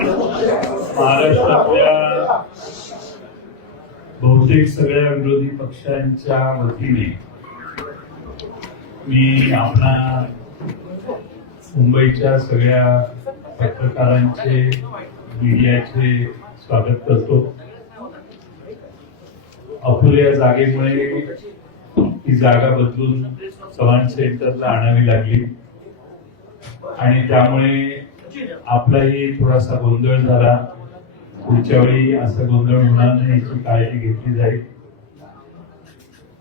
महाराष्ट्रातल्या बहुतेक सगळ्या विरोधी पक्षांच्या वतीने मी आपला मुंबईच्या सगळ्या पत्रकारांचे मीडियाचे स्वागत करतो. अपुऱ्या जागेमुळे ही जागा बदलून चव्हाण सेंटरला आणावी लागली आणि त्यामुळे आपलाही थोडासा गोंधळ झाला. पुढच्या वेळी असा गोंधळ होणार नाही याची काळजी घेतली जाईल.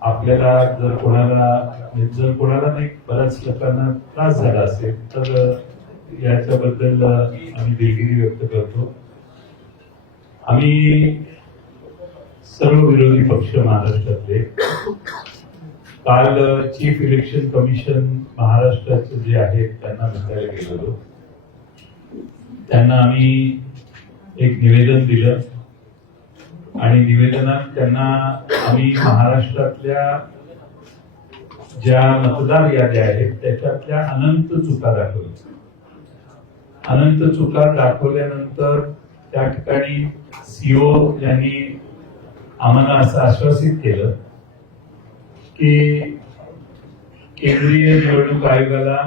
आपल्याला जर कोणाला नाही बऱ्याच लोकांना त्रास झाला असेल तर याच्याबद्दल आम्ही दिलगिरी व्यक्त करतो. आम्ही सर्व विरोधी पक्ष महाराष्ट्रातले काल चीफ इलेक्शन कमिशन महाराष्ट्राचे जे आहेत त्यांना भेटायला गेलो. त्यांना आम्ही एक निवेदन दिलं आणि निवेदनात त्यांना आम्ही महाराष्ट्रातल्या ज्या मतदार याद्या आहेत त्याच्यातल्या अनंत चुका दाखवल्या. अनंत चुका दाखवल्यानंतर त्या ठिकाणी सीओ यांनी आम्हाला असं आश्वासित केलं की केंद्रीय निवडणूक आयोगाला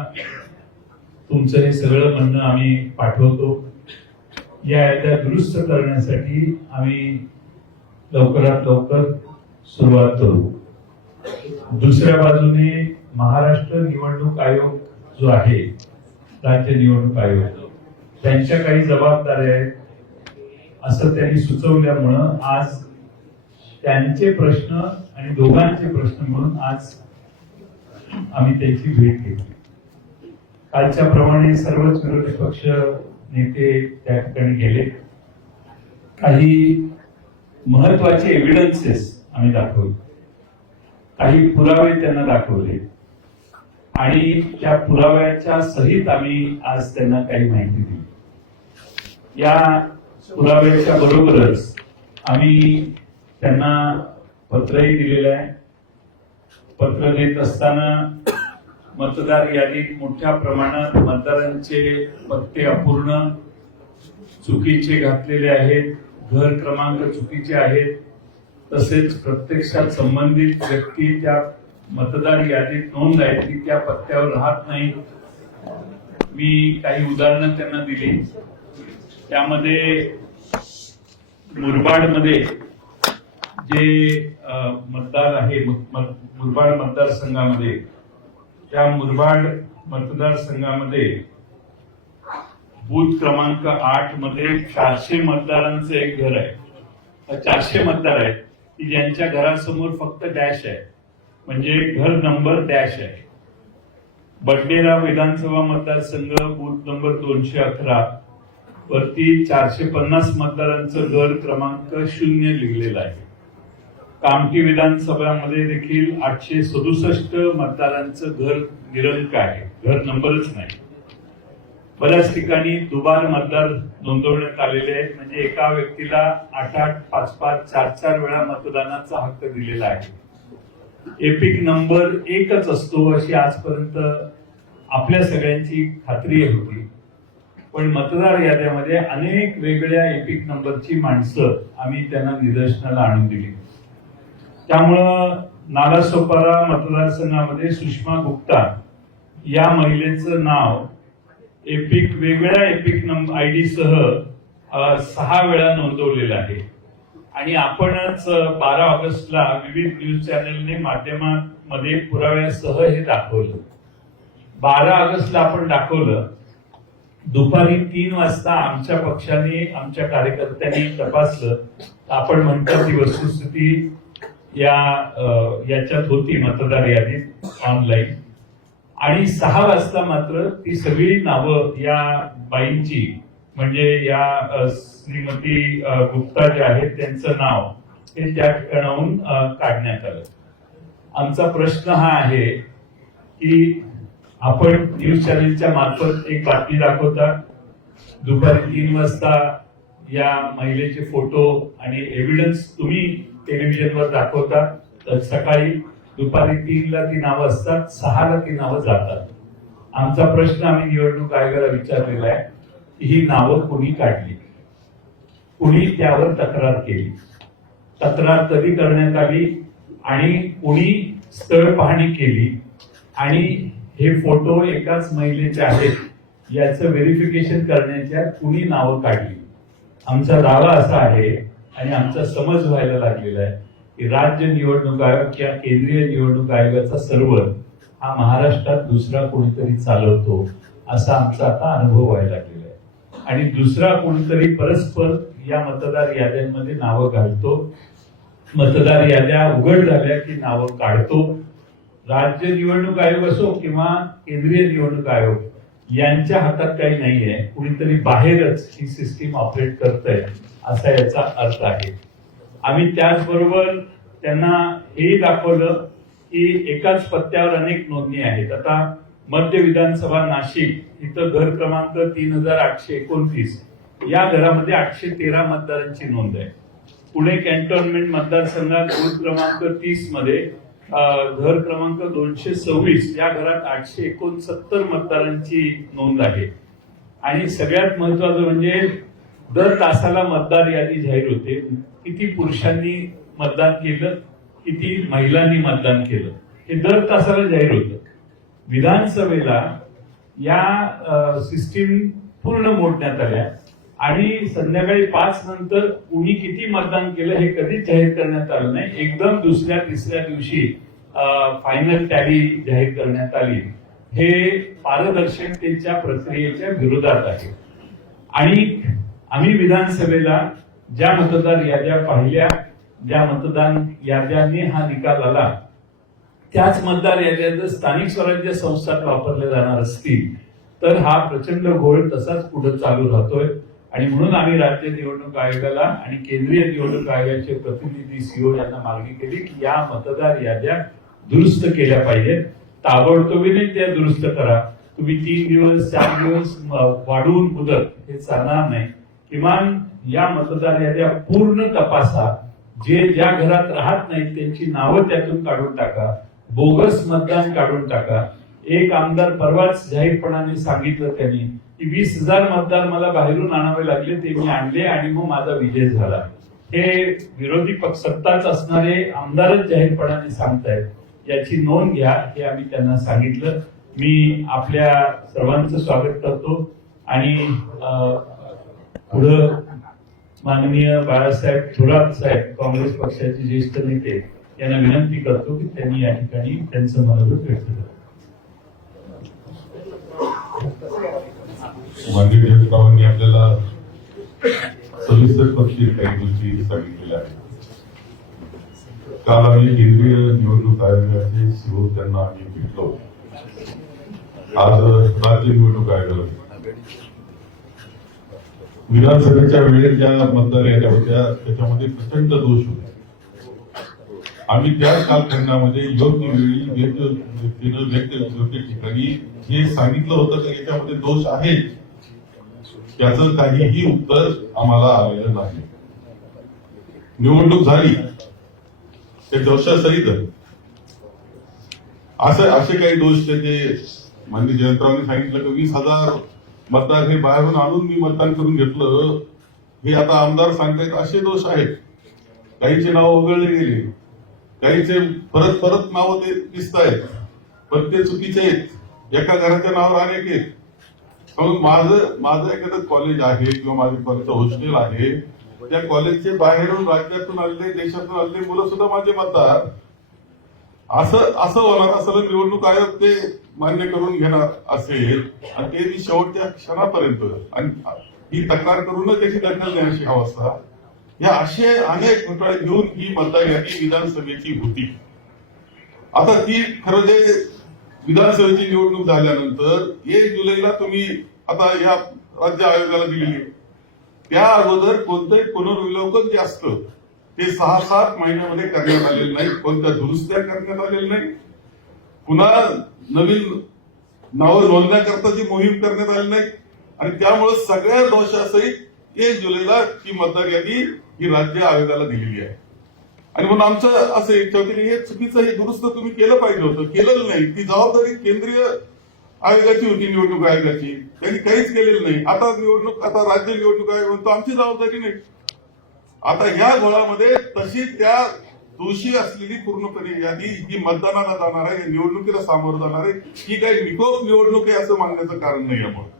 तुमचं हे सगळं म्हणणं आम्ही पाठवतो. या याद्या दुरुस्त करण्यासाठी आम्ही लवकरात लवकर सुरुवात करू. दुसऱ्या बाजूने महाराष्ट्र निवडणूक आयोग जो आहे, राज्य निवडणूक आयोग, त्यांच्या काही जबाबदाऱ्या आहेत असं त्यांनी सुचवल्यामुळं आज त्यांचे प्रश्न आणि दोघांचे प्रश्न म्हणून आज आम्ही त्याची भेट घेतली. कालच्या प्रमाणे सर्वच विरोधी पक्ष नेते त्या ठिकाणी गेले. काही महत्वाचे एव्हिडन्सेस आम्ही दाखवले, काही पुरावे त्यांना दाखवले आणि त्या पुराव्याच्या सहित आम्ही आज त्यांना काही माहिती दिली. या पुराव्याच्या बरोबरच आम्ही त्यांना पत्रही दिलेलं आहे. पत्र देत असताना मतदार यादीत मोठ्या प्रमाणात मतदारांचे पत्ते अपूर्ण चुकीचे घातलेले आहेत, घर क्रमांक चुकीचे आहेत, तसेच प्रत्यक्षात संबंधित व्यक्ती त्या मतदार यादीत नोंद आहे ती त्या पत्त्यावर राहत नाही. मी काही उदाहरणं त्यांना दिली. त्यामध्ये मुरबाडमध्ये जे मतदार आहे, मुरबाड मतदारसंघामध्ये, त्या मुरबाड मतदारसंघामध्ये बूथ क्रमांक 8 मध्ये 400 मतदारांचं एक घर आहे. 400 मतदार आहेत की ज्यांच्या घरासमोर फक्त डॅश आहे, म्हणजे घर नंबर डॅश आहे. बडनेरा विधानसभा मतदारसंघ बूथ नंबर 211 वरती 450 मतदारांचं घर क्रमांक 0 लिहिलेलं आहे. कामठी विधानसभामध्ये देखील 867 मतदारांचं घर निरंक आहे, घर नंबरच नाही. बऱ्याच ठिकाणी दुबार मतदार नोंदवण्यात आलेले आहेत, म्हणजे एका व्यक्तीला 8-8, 5-5, 4-4 वेळा मतदानाचा हक्क दिलेला आहे. एपिक नंबर एकच असतो अशी आजपर्यंत आपल्या सगळ्यांची खात्री होती, पण मतदार याद्यामध्ये अनेक वेगळ्या एपिक नंबरची माणसं आम्ही त्यांना निदर्शनाला आणून दिली. त्यामुळं नालासोपारा मतदारसंघामध्ये सुषमा गुप्ता या महिलेचं नाव वेगळ्या एपिक नंबर आयडी सह 6 वेळा नोंदवलेलं आहे. आणि आपणच 12 ऑगस्टला विविध न्यूज चॅनलने माध्यमांमध्ये पुराव्यासह हे दाखवलं. 12 ऑगस्टला आपण दाखवलं. दुपारी 3 वाजता आमच्या पक्षाने, आमच्या कार्यकर्त्यांनी तपासलं. आपण म्हणतो ती वस्तुस्थिती याच्यात होती मतदार यादीत ऑनलाईन. आणि 6 वाजता मात्र ती सगळी नावं या बाईंची, म्हणजे या श्रीमती गुप्ता जे आहेत त्यांचं नाव हे त्या ठिकाणाहून काढण्यात आलं. आमचा प्रश्न हा आहे की आपण न्यूज चॅनलच्या मार्फत एक बातमी दाखवता, दुपारी 3 वाजता या महिलेचे फोटो आणि एव्हिडन्स तुम्ही टेलिव्हिजनवर दाखवता, तर सकाळी दुपारी 3ला ती नावं असतात, 6ला ती नावं जातात. आमचा प्रश्न आम्ही निवडणूक आयोगाला विचारलेला आहे ही नावं कोणी काढली, कुणी त्यावर तक्रार केली, तक्रार कधी करण्यात आली आणि कुणी स्थळ पाहणी केली आणि हे फोटो एकाच महिलेचे आहेत याचं व्हेरिफिकेशन करण्याच्या कुणी नावं काढली. आमचा दावा असा आहे आणि आमचा समज व्हायला लागलेला आहे की राज्य निवडणूक आयोग किंवा केंद्रीय निवडणूक आयोगाचा सर्व्हर हा महाराष्ट्रात दुसरा कोणीतरी चालवतो असा आमचा आता अनुभव व्हायला लागलेला आहे आणि दुसरा कोणीतरी परस्पर या मतदार याद्यांमध्ये नावं घालतो, मतदार याद्या उघड झाल्या की नावं काढतो. राज्य निवडणूक आयोग असो किंवा केंद्रीय निवडणूक आयोग यांच्या हातात काही नाहीये, कुणीतरी बाहेरच ही सिस्टीम ऑपरेट करतंय असा याचा अर्थ आहे. आम्ही त्याचबरोबर त्यांना हेही दाखवलं की एकाच पत्त्यावर अनेक नोंदणी आहेत. आता मध्य विधानसभा नाशिक इथं घर क्रमांक 3829 या घरामध्ये 813 मतदारांची नोंद आहे. पुणे कॅन्टोन्मेंट मतदारसंघात बूथ क्रमांक 30 मध्ये घर क्रमांक 226 या घरात 869 मतदारांची नोंद आहे. आणि सगळ्यात महत्वाचं म्हणजे दर तासाला मतदार यादी जाहीर होते. किती पुरुषांनी मतदान केलं, किती महिलांनी मतदान केलं हे दर तासाला जाहीर होतं. विधानसभेला या सिस्टीम पूर्ण मोडण्यात आल्या आणि संध्याकाळी 5 नंतर कुणी किती मतदान केलं हे कधीच जाहीर करण्यात आलं नाही. एकदम दुसऱ्या तिसऱ्या दिवशी फायनल टॅली जाहीर करण्यात आली. हे पारदर्शकतेच्या प्रक्रियेच्या विरोधात आहे. आणि आम्ही विधानसभेला ज्या मतदार याद्या पाहिल्या, ज्या मतदान याद्यांनी हा निकाल आला, त्याच मतदार याद्या जर स्थानिक स्वराज्य संस्थात वापरल्या जाणार असतील तर हा प्रचंड घोळ तसाच पुढे चालू राहतोय. आणि म्हणून आम्ही राज्य निवडणूक आयोगाला आणि केंद्रीय निवडणूक आयोगाचे प्रतिनिधी सीओ यांना मागणी केली की या मतदार याद्या दुरुस्त केल्या पाहिजेत. ताबडतोबीने त्या दुरुस्त करा. तुम्ही 3 दिवस 4 दिवस वाढवून मुदत हे चालणार नाही. किमान या मतदार याद्या पूर्ण तपासा. जे ज्या घरात राहत नाहीत त्यांची नावं त्यातून काढून टाका. बोगस मतदान काढून टाका. एक आमदार परवाच जाहीरपणाने सांगितलं त्यांनी की 20,000 मतदार मला बाहेरून आणावे लागले, ते मी आणले आणि मग माझा विजय झाला. हे विरोधी पक्ष सत्ताच असणारे आमदारच जाहीरपणाने सांगतायत. याची नोंद घ्या हे आम्ही त्यांना सांगितलं. मी आपल्या सर्वांचं स्वागत करतो आणि पुढं माननीय बाळासाहेब थोरात साहेब काँग्रेस पक्षाचे ज्येष्ठ नेते यांना विनंती करतो की त्यांनी या ठिकाणी त्यांचं मनोगत व्यक्त करावं. माननीय जगतावांनी आपल्याला सविस्तर तपशील काही गोष्टी सांगितलेल्या आहेत. काल आम्ही केंद्रीय निवडणूक आयोगाचे सीओ त्यांना आम्ही भेटलो. आज राज्य निवडणूक आयोगाला विधानसभेच्या वेळेस ज्या मतदार याद्या होत्या त्याच्यामध्ये प्रचंड दोष होते. आम्ही त्या कालखंडामध्ये योग्य वेळी योग्य ठिकाणी हे सांगितलं होतं की याच्यामध्ये दोष आहेत, त्याचं काहीही उत्तर आम्हाला आलेलं नाही. निवडणूक झाली ते दोषासहित असे काही दोष ते माननीय जयंतरावांनी सांगितलं की 20,000 मतदार हे बाहेरून आणून मी मतदान करून घेतलं, हे आता आमदार सांगतायत असे दोष आहेत. काहींचे नाव वगळले गेले, काहींचे परत परत नाव ते दिसत आहेत, पण ते चुकीचे आहेत. एका घराच्या नावावर अनेक आहेत. माझं एखादं कॉलेज आहे किंवा माझं कॉलेजचं हॉस्टेल आहे, त्या कॉलेजचे बाहेरून राज्यातून आलेले देशातून आलेले मुलं सुद्धा माझे मतदार. असं होणार असं निवडणूक आयोग ते मान्य करून घेणार असेल आणि ते शेवटच्या क्षणापर्यंत आणि ही तक्रार करूनच त्याची दखल घेण्याची अवस्था, या असे अनेक घोटाळे घेऊन ही मतदार यादी विधानसभेची होती. आता ती खरं जे विधानसभेची निवडणूक झाल्यानंतर 1 जुलैला तुम्ही आता या राज्य आयोगाला दिलेली, त्या अगोदर कोणतंही पुनर्विलोकन जे असतं ते 6-7 महिन्यामध्ये करण्यात आलेलं नाही. कोणत्या दुरुस्त्या करण्यात आलेल्या नाही. पुन्हा नवीन नावं नोंदण्याकरताची मोहीम करण्यात आली नाही. आणि त्यामुळे सगळ्या दोषासहित 1 जुलैला ही मतदार यादी ही राज्य आयोगाला दिलेली आहे. आणि म्हणून आमचं असं इच्छा होती की हे चुकीचं, हे दुरुस्त तुम्ही केलं पाहिजे होतं, केलेलं नाही. ती जबाबदारी केंद्रीय आयोगाची होती, निवडणूक आयोगाची. त्यांनी काहीच केलेलं नाही. आता राज्य निवडणूक आयोग म्हणतो आमची जबाबदारी नाही. आता या घोळामध्ये तशी त्या दोषी असलेली पूर्णपणे यादी ही मतदानाला जाणार आहे, निवडणुकीला सामोरं जाणार आहे, ही काही निकोप निवडणूक आहे असं मानण्याचं कारण नाही. यामुळे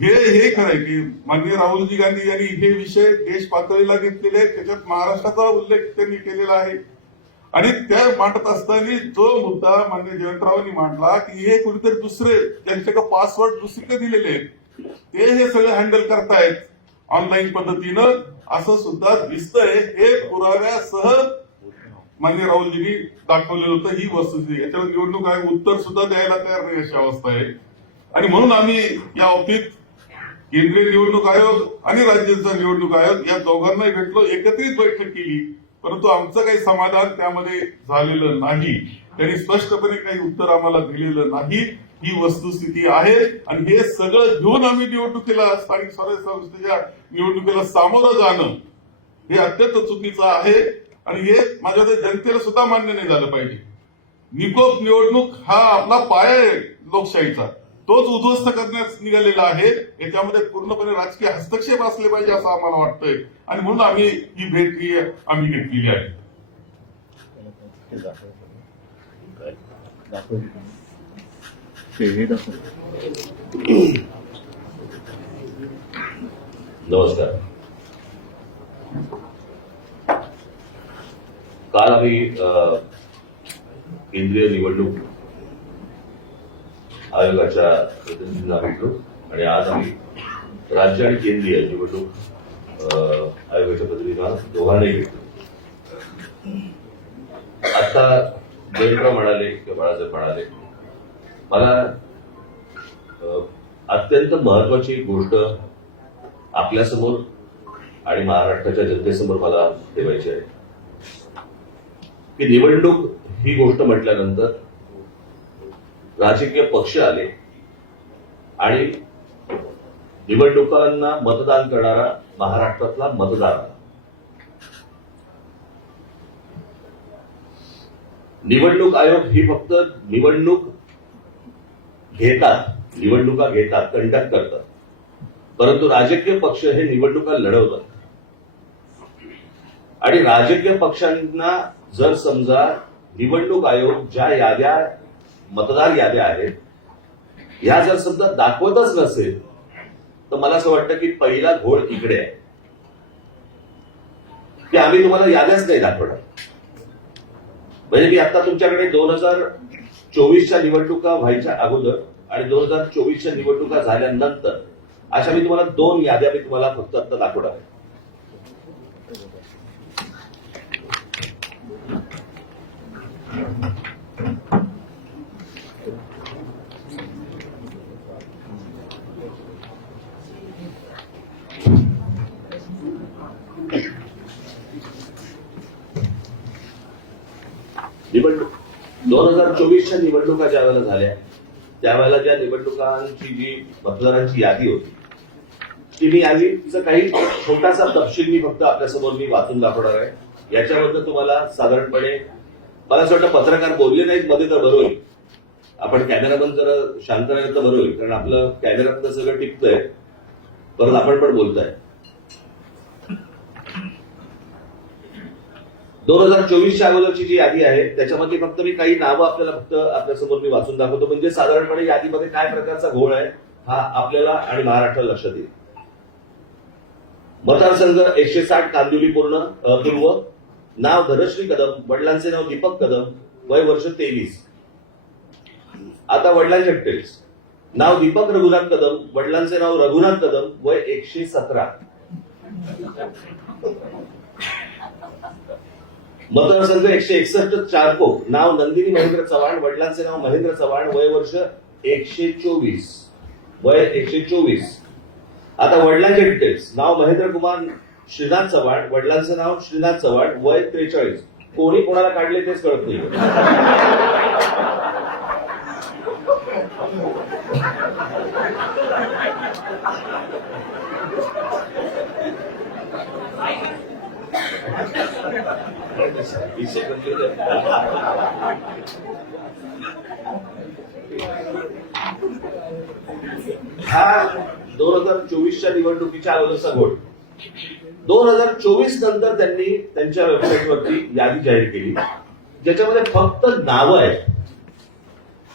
हे खरं आहे की माननीय राहुलजी गांधी यांनी हे विषय देश पातळीला घेतलेले आहेत. त्याच्यात महाराष्ट्राचा उल्लेख त्यांनी केलेला आहे. आणि त्या मांडत असताना जो मुद्दा माननीय जयंतरावांनी मांडला की हे कुणीतरी दुसरे त्यांच्याकडे पासवर्ड दुसरीकडे दिलेले आहेत, ते हे सगळं हँडल करतायत ऑनलाईन पद्धतीनं, असं सुद्धा दिसतंय. हे पुराव्यासह माननीय राहुलजींनी दाखवलेलं होतं. ही वस्तुस्थिती. याच्यावर निवडणूक आयोग उत्तर सुद्धा द्यायला तयार नाही अशी अवस्था आहे. आणि म्हणून आम्ही या बाबतीत केंद्रीय निवडणूक आयोग आणि राज्याचा निवडणूक आयोग या दोघांनाही भेटलो, एकत्रित बैठक केली, परंतु आमचं काही समाधान त्यामध्ये झालेलं नाही. त्यांनी स्पष्टपणे काही उत्तर आम्हाला दिलेलं नाही. ही वस्तुस्थिती आहे. आणि हे सगळं घेऊन आम्ही निवडणुकीला, स्थानिक स्वराज्य संस्थेच्या निवडणुकीला सामोरं जाणं हे अत्यंत चुकीचं आहे. आणि हे माझ्या जनतेला सुद्धा मान्य नाही झालं पाहिजे. निकोप निवडणूक हा आपला पाया आहे लोकशाहीचा, तोच उद्ध्वस्त करण्यास निघालेला आहे. याच्यामध्ये पूर्णपणे राजकीय हस्तक्षेप असले पाहिजे असं आम्हाला वाटतंय. आणि म्हणून आम्ही ही भेट आम्ही घेतलेली आहे. नमस्कार. काल आम्ही केंद्रीय निवडणूक आयोगाच्या प्रतिनिधींना भेटलो आणि आज आम्ही राज्य आणि केंद्रीय निवडणूक आयोगाच्या प्रतिनिधींना दोघांनाही भेटलो. आता जयंतराव म्हणाले किंवा बाळासाहेब म्हणाले, मला अत्यंत महत्वाची गोष्ट आपल्यासमोर आणि महाराष्ट्राच्या जनतेसमोर मला ठेवायची आहे की निवडणूक ही गोष्ट म्हटल्यानंतर राजकीय पक्ष आले आणि निवडणुकांना मतदान करणारा महाराष्ट्रातला मतदार आला. निवडणूक आयोग ही फक्त निवडणुका घेतात, कंडक्ट करतात, परंतु राजकीय पक्ष हे निवडणुका लढवतात. आणि राजकीय पक्षांना जर समजा निवडणूक आयोग ज्या याद्या, मतदार याद्या आहेत, ह्या जर समजा दाखवतच नसेल तर मला असं वाटतं की पहिला घोळ इकडे आहे की आम्ही तुम्हाला याद्याच नाही दाखवणार. म्हणजे की आता तुमच्याकडे 2024च्या निवडणुका व्हायच्या अगोदर आणि 2024च्या निवडणुका झाल्यानंतर अशा मी तुम्हाला 2 याद्या मी तुम्हाला फक्त आता दाखवणार आहे. निवडणूक 2024च्या निवडणुका ज्या वेळेला झाल्या त्यावेळेला ज्या निवडणुकांची जी मतदारांची यादी होती ती मी यादीचा काही छोटासा तपशील मी फक्त आपल्यासमोर मी वाचून दाखवणार आहे. याच्याबद्दल तुम्हाला साधारणपणे मला असं वाटतं पत्रकार बोलले नाहीत मध्ये तर बरं होईल, आपण कॅमेरामन जरा शांत राहिलं तर बरं होईल, कारण आपलं कॅमेऱ्यातलं सगळं टिकतंय, परत आपण पण बोलताय. 2024च्या अगोदरची जी यादी आहे त्याच्यामध्ये फक्त मी काही नावं आपल्याला फक्त आपल्यासमोर मी वाचून दाखवतो, म्हणजे साधारणपणे यादीमध्ये काय प्रकारचा घोळ आहे हा आपल्याला आणि महाराष्ट्राला लक्षात येईल. मतदारसंघ 160 कांदिवली पूर्व, नाव धनश्री कदम, वडिलांचे नाव दीपक कदम, वय वर्ष 23. आता वडिलांचे डिटेल्स. नाव दीपक रघुनाथ कदम, वडिलांचे नाव रघुनाथ कदम, वय 117. मतदारसंघ 161 चारकोप, नाव नंदिनी महेंद्र चव्हाण, वडिलांचे नाव महेंद्र चव्हाण, वय वर्ष 124, वय 124. आता वडिलांचे डिटेल्स. नाव महेंद्र कुमार श्रीनाथ चव्हाण, वडिलांचं नाव श्रीनाथ चव्हाण, वय 43. कोणी कोणाला काढले तेच कळत नाही. हा 2024च्या निवडणुकीच्या अगोदरचा घोळ. 2024 नंतर त्यांनी त्यांच्या वेबसाईटवरती यादी जाहीर केली, ज्याच्यामध्ये फक्त नावं आहेत,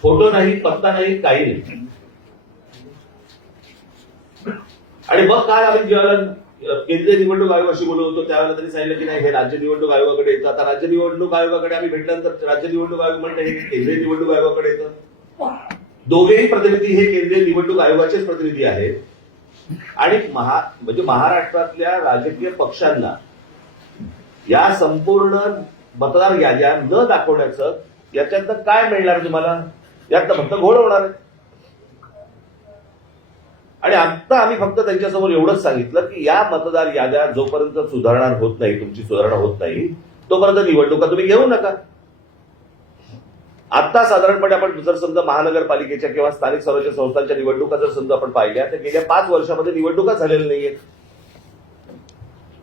फोटो नाही, पत्ता नाही, काही नाही. आणि मग काय आम्ही ज्यावेळेला केंद्रीय निवडणूक आयोगाशी बोलत होतो त्यावेळेला त्यांनी सांगितलं की नाही, हे राज्य निवडणूक आयोगाकडे येतं. आता राज्य निवडणूक आयोगाकडे आम्ही भेटल्यानंतर राज्य निवडणूक आयोग म्हणते हे केंद्रीय निवडणूक आयोगाकडे येतं. दोघेही प्रतिनिधी हे केंद्रीय निवडणूक आयोगाचेच प्रतिनिधी आहेत. आणि म्हणजे महाराष्ट्रातल्या राजकीय पक्षांना या संपूर्ण मतदार याद्या न दाखवण्याचं याच्यातनं काय मिळणार तुम्हाला? यातनं फक्त घोळ होणार आहे. आणि आता आम्ही फक्त त्यांच्यासमोर एवढंच सांगितलं की या मतदार याद्या जोपर्यंत सुधारणा होत नाही, तुमची सुधारणा होत नाही, तोपर्यंत निवडणुका तुम्ही घेऊ नका. आता साधारणपणे आपण जर समजा महानगरपालिकेच्या किंवा स्थानिक स्वराज्य संस्थांच्या निवडणुका जर समजा आपण पाहिल्या तर गेल्या 5 वर्षामध्ये निवडणुका झालेल्या नाहीयेत.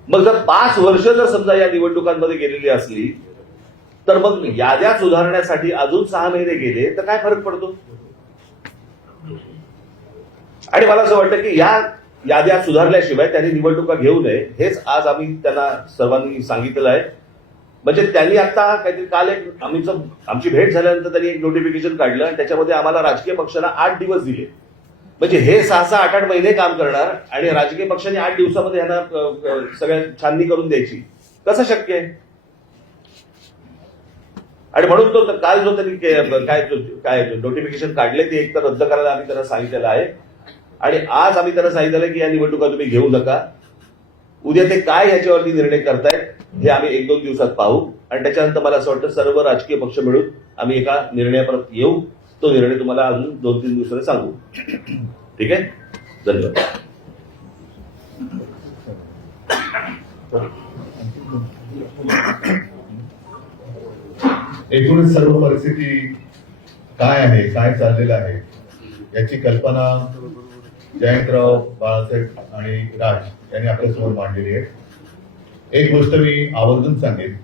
मग जर 5 वर्ष जर समजा या निवडणुकांमध्ये गेलेली असली तर मग याद्या सुधारण्यासाठी अजून 6 महिने गेले तर काय फरक पडतो? आणि मला असं वाटतं की या याद्या सुधारल्याशिवाय त्यांनी निवडणुका घेऊ नये, हेच आज आम्ही त्यांना सर्वांनी सांगितलेलं आहे. म्हणजे त्यांनी आता काहीतरी काल एक आमची भेट झाल्यानंतर त्यांनी एक नोटिफिकेशन काढलं आणि त्याच्यामध्ये आम्हाला राजकीय पक्षाला 8 दिवस दिले. म्हणजे हे 6-6, 8-8 महिने काम करणार आणि राजकीय पक्षांनी 8 दिवसामध्ये यांना सगळ्या छाननी करून द्यायची, कसं शक्य आहे? आणि म्हणून तो काल जो त्यांनी काय नोटिफिकेशन काढले ते एकतर रद्द करायला आम्ही त्यांना सांगितलेलं आहे. आणि आज आम्ही त्यांना सांगितलेलं की या निवडणुका तुम्ही घेऊ नका. उद्या ते काय याच्यावरती निर्णय करतायत हे आम्ही 1-2 दिवसात पाहू आणि त्याच्यानंतर मला असं वाटतं सर्व राजकीय पक्ष मिळून आम्ही एका निर्णयापर्यंत येऊ. तो निर्णय तुम्हाला अजून 2-3 दिवसांनी सांगू. ठीक आहे, धन्यवाद. एकूणच सर्व परिस्थिती काय आहे, काय चाललेलं आहे याची कल्पना जयंतराव, बाळासाहेब आणि राज यांनी आपल्यासमोर मांडलेली आहे. एक गोष्ट मी आवर्जून सांगेन,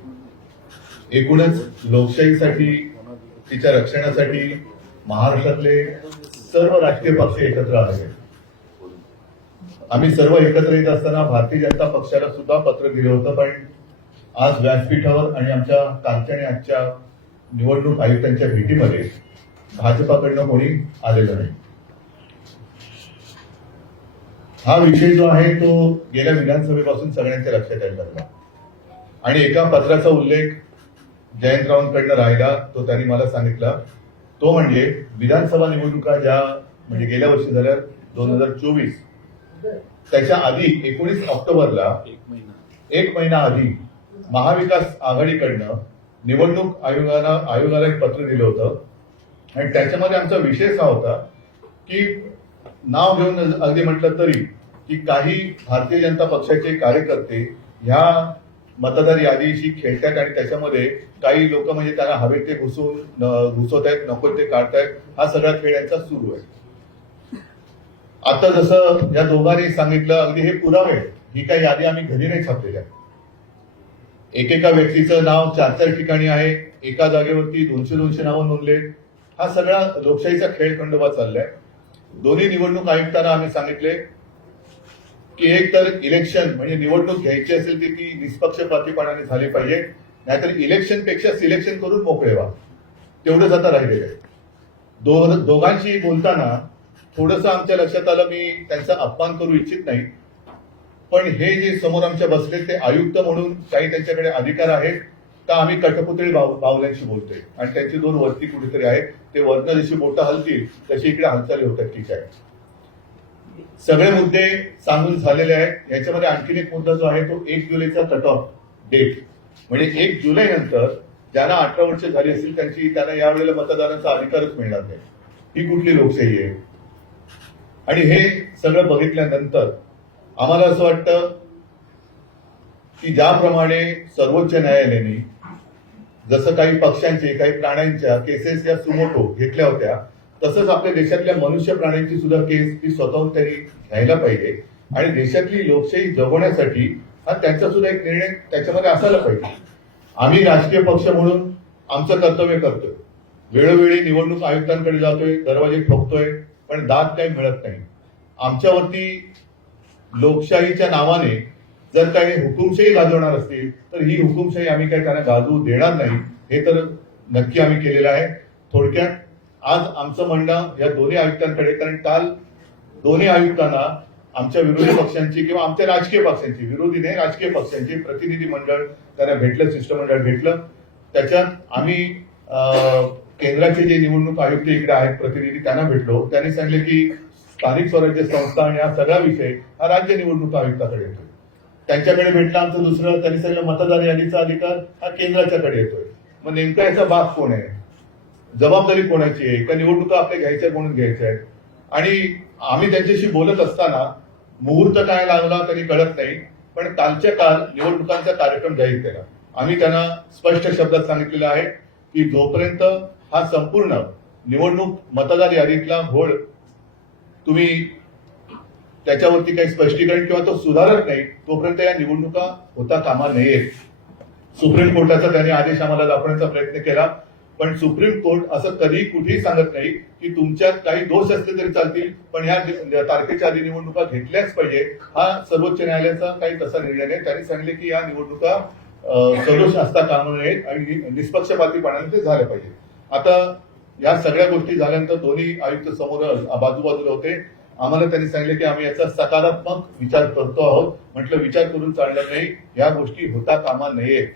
एकूणच लोकशाहीसाठी, तिच्या रक्षणासाठी महाराष्ट्रातले सर्व राजकीय पक्ष एकत्र आले. आम्ही सर्व एकत्र येत असताना भारतीय जनता पक्षाला सुद्धा पत्र दिलं होतं, पण आज व्यासपीठावर आणि आमच्या कालच्या आणि आजच्या निवडणूक आयुक्तांच्या भेटीमध्ये भाजपाकडनं कोणी आलेलं नाही. हा विषय जो आहे तो गेल्या विधानसभेपासून सगळ्यांच्या लक्षात यायला लागला आणि एका पत्राचा उल्लेख जयंतरावांकडनं राहिला, तो त्यांनी मला सांगितला. तो म्हणजे विधानसभा निवडणुका ज्या म्हणजे गेल्या वर्षी झाल्या 2024, त्याच्या आधी 19 ऑक्टोबरला 1 महिना आधी महाविकास आघाडीकडनं निवडणूक आयोगाला एक पत्र दिलं होतं आणि त्याच्यामध्ये आमचा विषय असा होता की नाव घेऊन अगदी म्हटलं तरी की काही भारतीय जनता पक्षाचे कार्यकर्ते ह्या मतदार यादीशी खेळतात आणि त्याच्यामध्ये काही लोक म्हणजे त्यांना हवे ते घुसवतायत, नको ते काढतायत. हा सगळा खेळ यांचा सुरू आहे. आता जसं या दोघांनी सांगितलं, अगदी हे पुरावे, ही काही यादी आम्ही घरी नाही छापलेल्या. एकेका व्यक्तीचं नाव 4-4 ठिकाणी आहे, एका जागेवरती 200-200 नावं नोंदले. हा सगळा लोकशाहीचा खेळ खंडोबा चाललाय. दोन्ही निवडणूक आयुक्तांना आम्ही सांगितले की एक तर इलेक्शन म्हणजे निवडणूक घ्यायची असेल ती निष्पक्षपातीपणाने झाली पाहिजे, नाहीतर इलेक्शन पेक्षा सिलेक्शन करून मोकळे व्हा. तेवढंच आता राहिलेलं आहे. दोघांशी बोलताना थोडंसं आमच्या लक्षात आलं, मी त्यांचा अपमान करू इच्छित नाही, पण हे जे समोर आमच्या बसले ते आयुक्त म्हणून काही त्यांच्याकडे अधिकार आहेत तर आम्ही कठपुतळी बावल्यांशी बोलतोय आणि त्यांची 2 वरती कुठेतरी आहेत. ते वरनं जशी बोटं हलतील तशी इकडे हालचाली होतात. ठीक आहे, सगळे मुद्दे सांगून झालेले आहेत. याच्यामध्ये आणखीन एक मुद्दा जो आहे तो 1 जुलैचा कट ऑफ डेट, म्हणजे 1 जुलै नंतर ज्यांना 18 वर्ष झाली असतील त्यांना यावेळेला मतदानाचा अधिकारच मिळणार नाही. ही कुठली लोकशाही आहे? आणि हे सगळं बघितल्यानंतर आम्हाला असं वाटतं की ज्याप्रमाणे सर्वोच्च न्यायालयाने जसं काही पक्षांचे, काही प्राण्यांच्या केसेस या सुमोटो घेतल्या होत्या, तसंच आपल्या देशातल्या मनुष्य प्राण्यांची सुद्धा केस ती स्वतःहून त्यांनी घ्यायला पाहिजे आणि देशातली लोकशाही जगवण्यासाठी हा त्यांचा सुद्धा एक निर्णय त्याच्यामध्ये असायला पाहिजे. आम्ही राजकीय पक्ष म्हणून आमचं कर्तव्य करतोय, वेळोवेळी निवडणूक आयुक्तांकडे जातोय, दरवाजे ठोकतोय, पण दाद काही मिळत नाही. आमच्यावरती लोकशाहीच्या नावाने जर काही हुकुमशाही गाजवणार असतील तर ही हुकुमशाही आम्ही काही त्यांना गाजवू देणार नाही, हे तर नक्की आम्ही केलेलं आहे. थोडक्यात आज आमचं म्हणणं या दोन्ही आयुक्तांकडे, कारण काल दोन्ही आयुक्तांना आमच्या विरोधी पक्षांची किंवा आमच्या राजकीय पक्षांची, विरोधी नाही राजकीय पक्षांची प्रतिनिधी मंडळ त्यांना भेटलं, शिष्टमंडळ भेटलं. त्याच्यात आम्ही केंद्राचे जे निवडणूक आयुक्त इकडे आहेत प्रतिनिधी त्यांना भेटलो. त्यांनी सांगितले की स्थानिक स्वराज्य संस्था आणि हा सगळा विषय हा राज्य निवडणूक आयुक्ताकडे येतोय. त्यांच्याकडे भेटलं आमचं दुसरं, त्यांनी सांगितलं मतदार यादीचा अधिकार हा केंद्राच्याकडे येतोय. मग नेमका याचा बाब कोण आहे, जबाबदारी कोणाची आहे, का निवडणुका आपल्या घ्यायच्या म्हणून घ्यायच्या आहेत. आणि आम्ही त्यांच्याशी बोलत असताना मुहूर्त काय लागला तरी कळत नाही, पण कालच्या काल निवडणुकांचा कार्यक्रम जाहीर केला. आम्ही त्यांना स्पष्ट शब्दात सांगितलेलं आहे की जोपर्यंत हा संपूर्ण निवडणूक मतदार यादीतला घोळ तुम्ही त्याच्यावरती काही स्पष्टीकरण किंवा तो सुधारत नाही तोपर्यंत या निवडणुका होता कामा नयेत. सुप्रीम कोर्टाचा त्यांनी आदेश आम्हाला दाखवण्याचा प्रयत्न केला, पण सुप्रीम कोर्ट असं कधी कुठेही सांगत नाही की तुमच्यात काही दोष असले तरी चालतील, पण ह्या तारखेच्या आधी निवडणुका घेतल्याच पाहिजे. हा सर्वोच्च न्यायालयाचा काही तसा निर्णय नाही. त्यांनी सांगितले की या निवडणुका सदोष असता कामा नयेत आणि निष्पक्षपातीपणाने ते झाले पाहिजे. आता या सगळ्या गोष्टी झाल्यानंतर दोन्ही आयुक्त समोर बाजूबाजूला होते. आम्हाला त्यांनी सांगितले की आम्ही याचा सकारात्मक विचार करतो आहोत. म्हटलं विचार करून चालणार नाही, या गोष्टी होता कामा नयेत.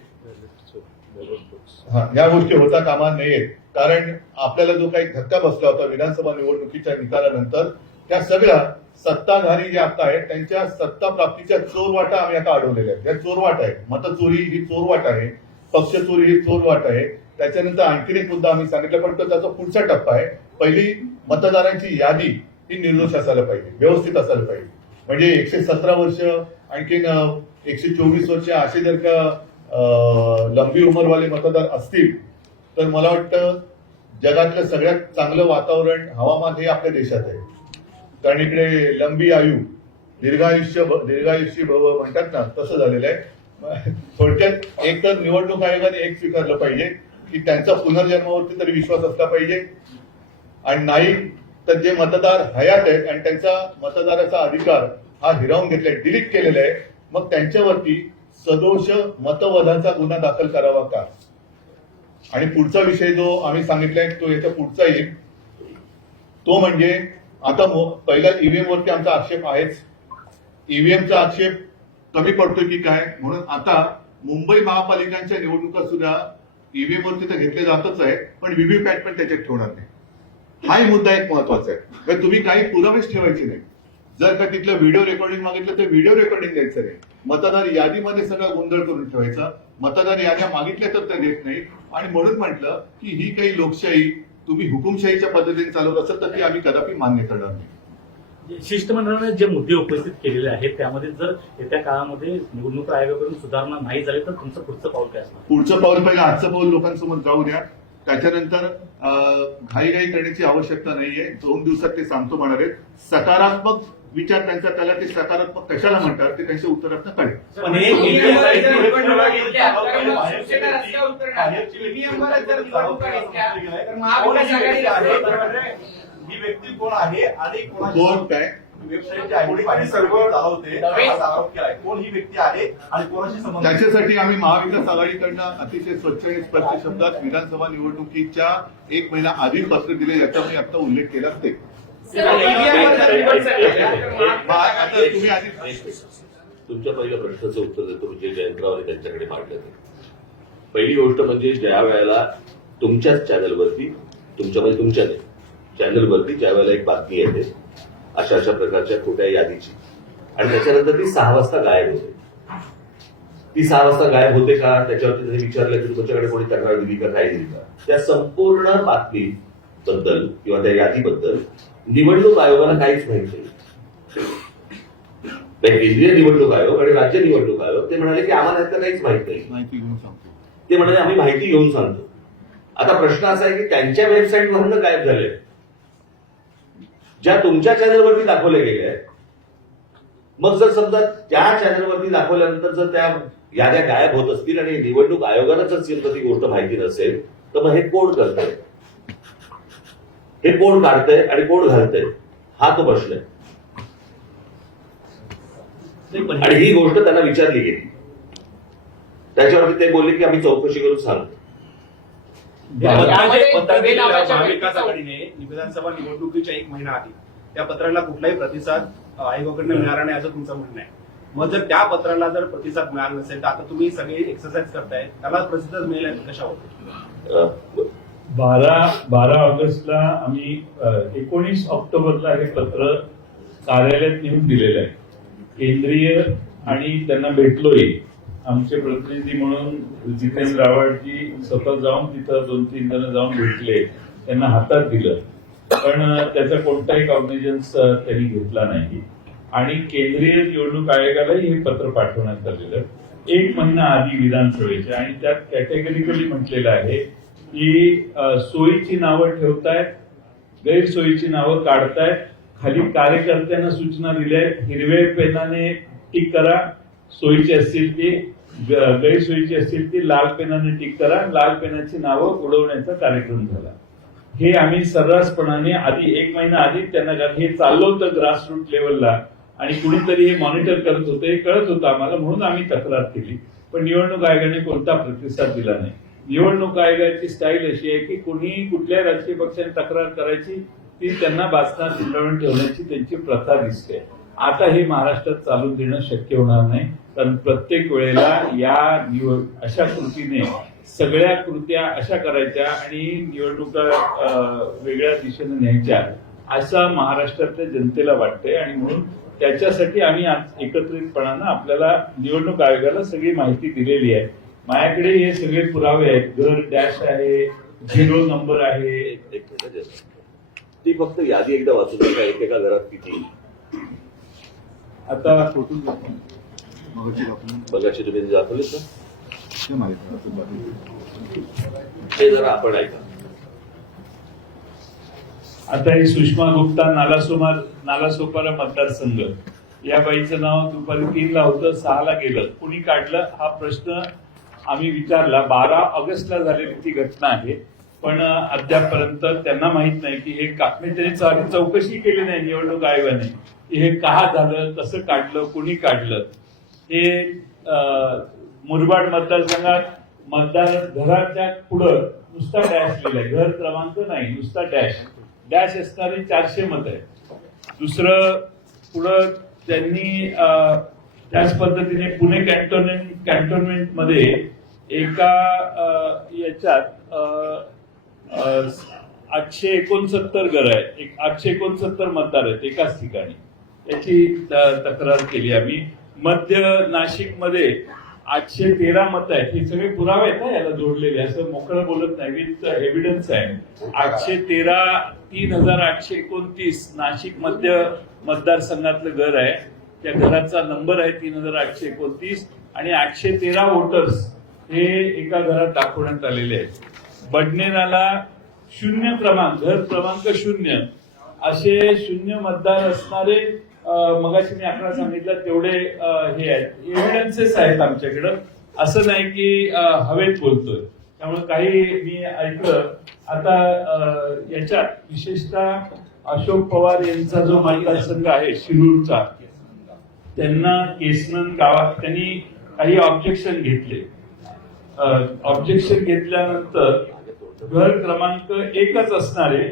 या गोष्टी होता कामा नयेत, कारण आपल्याला जो काही धक्का बसला होता विधानसभा निवडणुकीच्या निकालानंतर, त्या सगळ्या सत्ताधारी जे आता आहेत त्यांच्या सत्ता प्राप्तीच्या चोरवाटा आम्ही आता अडवलेल्या आहेत. या चोरवाट आहे, मतचोरी ही चोरवाट आहे, पक्ष चोरी ही चोरवाट आहे. त्याच्यानंतर आणखीन एक मुद्दा आम्ही सांगितला, पण तो त्याचा पुढचा टप्पा आहे. पहिली मतदारांची यादी ही निर्दोष असायला पाहिजे, व्यवस्थित असायला पाहिजे. म्हणजे 117 वर्ष आणखीन 124 वर्ष असे जर का लंबी उमरवाले मतदार असतील तर मला वाटतं जगातलं सगळ्यात चांगलं वातावरण, हवामान हे आपल्या देशात आहे. कारण इकडे लंबी आयु, दीर्घायुष्य भव म्हणतात ना, तसं झालेलं आहे. थोडक्यात एक तर निवडणूक आयोगाने एक स्वीकारलं पाहिजे की त्यांचा पुनर्जन्मावरती तरी विश्वास असला पाहिजे, आणि नाही तर जे मतदार हयात आहेत आणि त्यांचा मतदाराचा अधिकार हा हिरावून घेतलाय, डिलीट केलेला आहे, मग त्यांच्यावरती सदोष मतवधाचा गुन्हा दाखल करावा का. आणि पुढचा विषय जो आम्ही सांगितलाय तो याचा पुढचा येईल, तो म्हणजे आता पहिला ईव्हीएम वरती आमचा आक्षेप आहेच. ईव्हीएमचा आक्षेप कमी पडतोय की काय, म्हणून आता मुंबई महापालिकांच्या निवडणुका सुद्धा ईव्हीएम वरती तर घेतले जातच आहे, पण व्हीव्हीपॅट पण त्याच्यात ठेवणार नाही. हाही मुद्दा एक महत्वाचा आहे. तुम्ही काही पुरावेच ठेवायचे नाही. जर का तिथलं व्हिडिओ रेकॉर्डिंग मागितलं तर व्हिडिओ रेकॉर्डिंग द्यायचं नाही. मतदार यादीमध्ये सगळा गोंधळ करून ठेवायचा. मतदार याद्या मागितल्या तर त्या देत नाही. आणि म्हणून म्हटलं की ही काही लोकशाही तुम्ही हुकुमशाहीच्या पद्धतीने चालवत असेल तर ती आम्ही कदापि मान्य करणार नाही. शिष्टमंडळाने जे मुद्दे उपस्थित केलेले आहेत त्यामध्ये जर येत्या काळामध्ये निवडणूक आयोगाकडून सुधारणा नाही झाली तर तुमचं पुढचं पाऊल काय असणार? पुढचं पाऊल पहिलं आजचं पाऊल लोकांसमोर जाऊ द्या. त्याच्यानंतर घाईघाई करण्याची आवश्यकता नाहीये. 2 दिवसात ते सांगतो म्हणाले. सकारात्मक विचार त्यांचा, त्याला ते सकारात्मक कशाला म्हणतात ते त्यांच्या उत्तरात कळेल. पण हे ही व्यक्ती कोण आहे आणि कोण काय वेबसाईटची चालवते असा आरोप केलाय. कोण ही व्यक्ती आहे आणि कोणाशी संबंध? त्याच्यासाठी आम्ही महाविकास आघाडीकडनं अतिशय स्वच्छ आणि स्पष्ट शब्दात विधानसभा निवडणुकीच्या 1 महिना आधी पत्र दिले, याचा मी आता उल्लेख केला ते. तुम्ही आधी तुमच्या पहिल्या प्रश्नाचं उत्तर देतो म्हणजे जयंतरावांनी त्यांच्याकडे मांडलं ते. पहिली गोष्ट म्हणजे ज्या वेळेला तुमच्याच चॅनलवरती, तुमच्या चॅनलवरती ज्या वेळेला एक बातमी येते अशा प्रकारच्या खोट्या यादीची, आणि त्याच्यानंतर ती 6 वाजता गायब होते. ती 6 वाजता गायब होते का त्याच्यावरती जरी विचारलं की तुमच्याकडे कोणी तक्रार दिली का, काय दिली का, त्या संपूर्ण बातमीबद्दल किंवा त्या यादीबद्दल निवडणूक आयोगाला काहीच माहिती नाही. केंद्रीय निवडणूक आयोग आणि राज्य निवडणूक आयोग ते म्हणाले की आम्हाला त्याचं काहीच माहित नाही. माहिती घेऊन सांगतो. ते म्हणाले आम्ही माहिती घेऊन सांगतो. आता प्रश्न असा आहे की त्यांच्या वेबसाईटवरून गायब झाले, ज्या तुमच्या चॅनलवरती दाखवल्या गेल्या. मग जर समजा त्या चॅनलवरती दाखवल्यानंतर जर त्या याद्या गायब होत असतील आणि निवडणूक आयोगाला जर ती गोष्ट माहिती नसेल तर मग हे कोण करतंय? हे कोण काढतंय आणि कोण घालतंय हा तो प्रश्न आहे. आणि ही गोष्ट त्यांना विचारली गेली, त्याच्यावरती ते बोलले की आम्ही चौकशी करून सांगतो. महाविकास आघाडीने विधानसभा निवडणुकीच्या 1 महिना आधी त्या पत्राला कुठलाही प्रतिसाद आयोगाकडनं मिळाला नाही असं तुमचं म्हणणं आहे. मग जर त्या पत्राला जर प्रतिसाद मिळाला नसेल तर आता तुम्ही सगळे एक्सरसाइज करताय, त्याला प्रतिसाद मिळेल कशावर? 12 ऑगस्टला आम्ही 19 ऑक्टोबरला हे पत्र कार्यालयात नेऊन दिलेलं आहे केंद्रीय, आणि त्यांना भेटलोही. आमचे प्रतिनिधी म्हणून जितेंद्र आव्हाडजी स्वतः जाऊन तिथं 2-3 जण जाऊन भेटले, त्यांना हातात दिलं, पण त्याचा कोणताही कॉग्निजन्स त्यांनी घेतला नाही. आणि केंद्रीय निवडणूक आयोगालाही हे पत्र पाठवण्यात आलेलं 1 महिना आधी विधानसभेच्या, आणि त्यात कॅटेगरिकली म्हटलेलं आहे की सोयीची नावं ठेवतायत, गैरसोयीची नावं काढतायत, खाली कार्यकर्त्यांना सूचना दिल्या आहेत, हिरव्या पेनाने टिक करा, सोयीची असतील ती, गैरसोयीची असतील ती लाल पेनाने टिक करा, लाल पेनाची नावं उडवण्याचा कार्यक्रम झाला. हे आम्ही सर्रासपणाने आधी 1 महिना आधी त्यांना, हे चाललं होतं ग्रासरूट लेवलला आणि कुणीतरी हे मॉनिटर करत होतं, हे कळत होतं आम्हाला, म्हणून आम्ही तक्रार केली. पण निवडणूक आयोगाने कोणता प्रतिसाद दिला नाही. निवडणूक आयोगाची स्टाईल अशी आहे की कोणी कुठल्याही राजकीय पक्षाने तक्रार करायची, ती त्यांना बाजनात गुंडाळून ठेवण्याची त्यांची प्रथा दिसते. आता हे महाराष्ट्रात चालून देणं शक्य होणार नाही, कारण प्रत्येक वेळेला या अशा कृतीने सगळ्या कृत्या अशा करायच्या आणि निवडणुका वेगळ्या दिशेने न्यायच्या, असं महाराष्ट्रातल्या जनतेला वाटतंय. आणि म्हणून त्याच्यासाठी आम्ही आज एकत्रितपणानं आपल्याला निवडणूक आयोगाला सगळी माहिती दिलेली आहे. माझ्याकडे हे सगळे पुरावे आहेत, घर डॅश आहे, 0 नंबर आहे. ती फक्त यादी एकदा वाचू नका, एकेका घरात किती. आता बघायची तुम्ही दाखवली का ते जरा आपण ऐका. आता ही सुषमा गुप्ता नालासोपारा मतदारसंघ, या बाईचं नाव दुपारी 3ला होतं, 6ला गेलं. कुणी काढलं हा प्रश्न आम्ही विचारला. 12 ऑगस्टला झालेली ती घटना आहे, पण अद्यापपर्यंत त्यांना माहित नाही की हे त्यांनी चौकशी केली नाही निवडणूक आयोगाने की हे का झालं, कसं काढलं, कुणी काढलं. हे मुरबाड मतदारसंघात मतदार घराच्या पुढं नुसता डॅश लिहिलाय, घर क्रमांक नाही, नुसता डॅश असणारी 400 मत आहे. दुसरं पुढं त्यांनी त्याच पद्धतीने पुणे कॅन्टोन्मेंट मध्ये एका याच्यात 869 घर आहे, 869 मतदार आहेत एकाच ठिकाणी, याची तक्रार केली आम्ही. मध्य नाशिक मध्ये 813 मत आहेत. हे सगळे पुरावे आहेत ना याला जोडलेले, असं मोकळं बोलत नाही, विथ एव्हिडन्स आहे. 813 3829 नाशिक मध्य मतदारसंघातलं घर आहे, त्या घराचा नंबर आहे 3829 आणि 813 वोटर्स हे एका घरात दाखवण्यात आलेले आहेत. बडनेराला 0 क्रमांक, घर क्रमांक 0 असे 0 मतदार असणारे, मगाशी मी आकडा सांगितला तेवढे हे आहेत, एव्हिडन्सेस आहेत आमच्याकडं. असं नाही की हवेत बोलतोय. त्यामुळे काही मी ऐकलं. आता याच्यात विशेषतः अशोक पवार यांचा जो मतदारसंघ आहे शिरूरचा, त्यांना केसनन गावात त्यांनी काही ऑब्जेक्शन घेतले. ऑब्जेक्शन घेतल्यानंतर घर क्रमांक 1च असणारे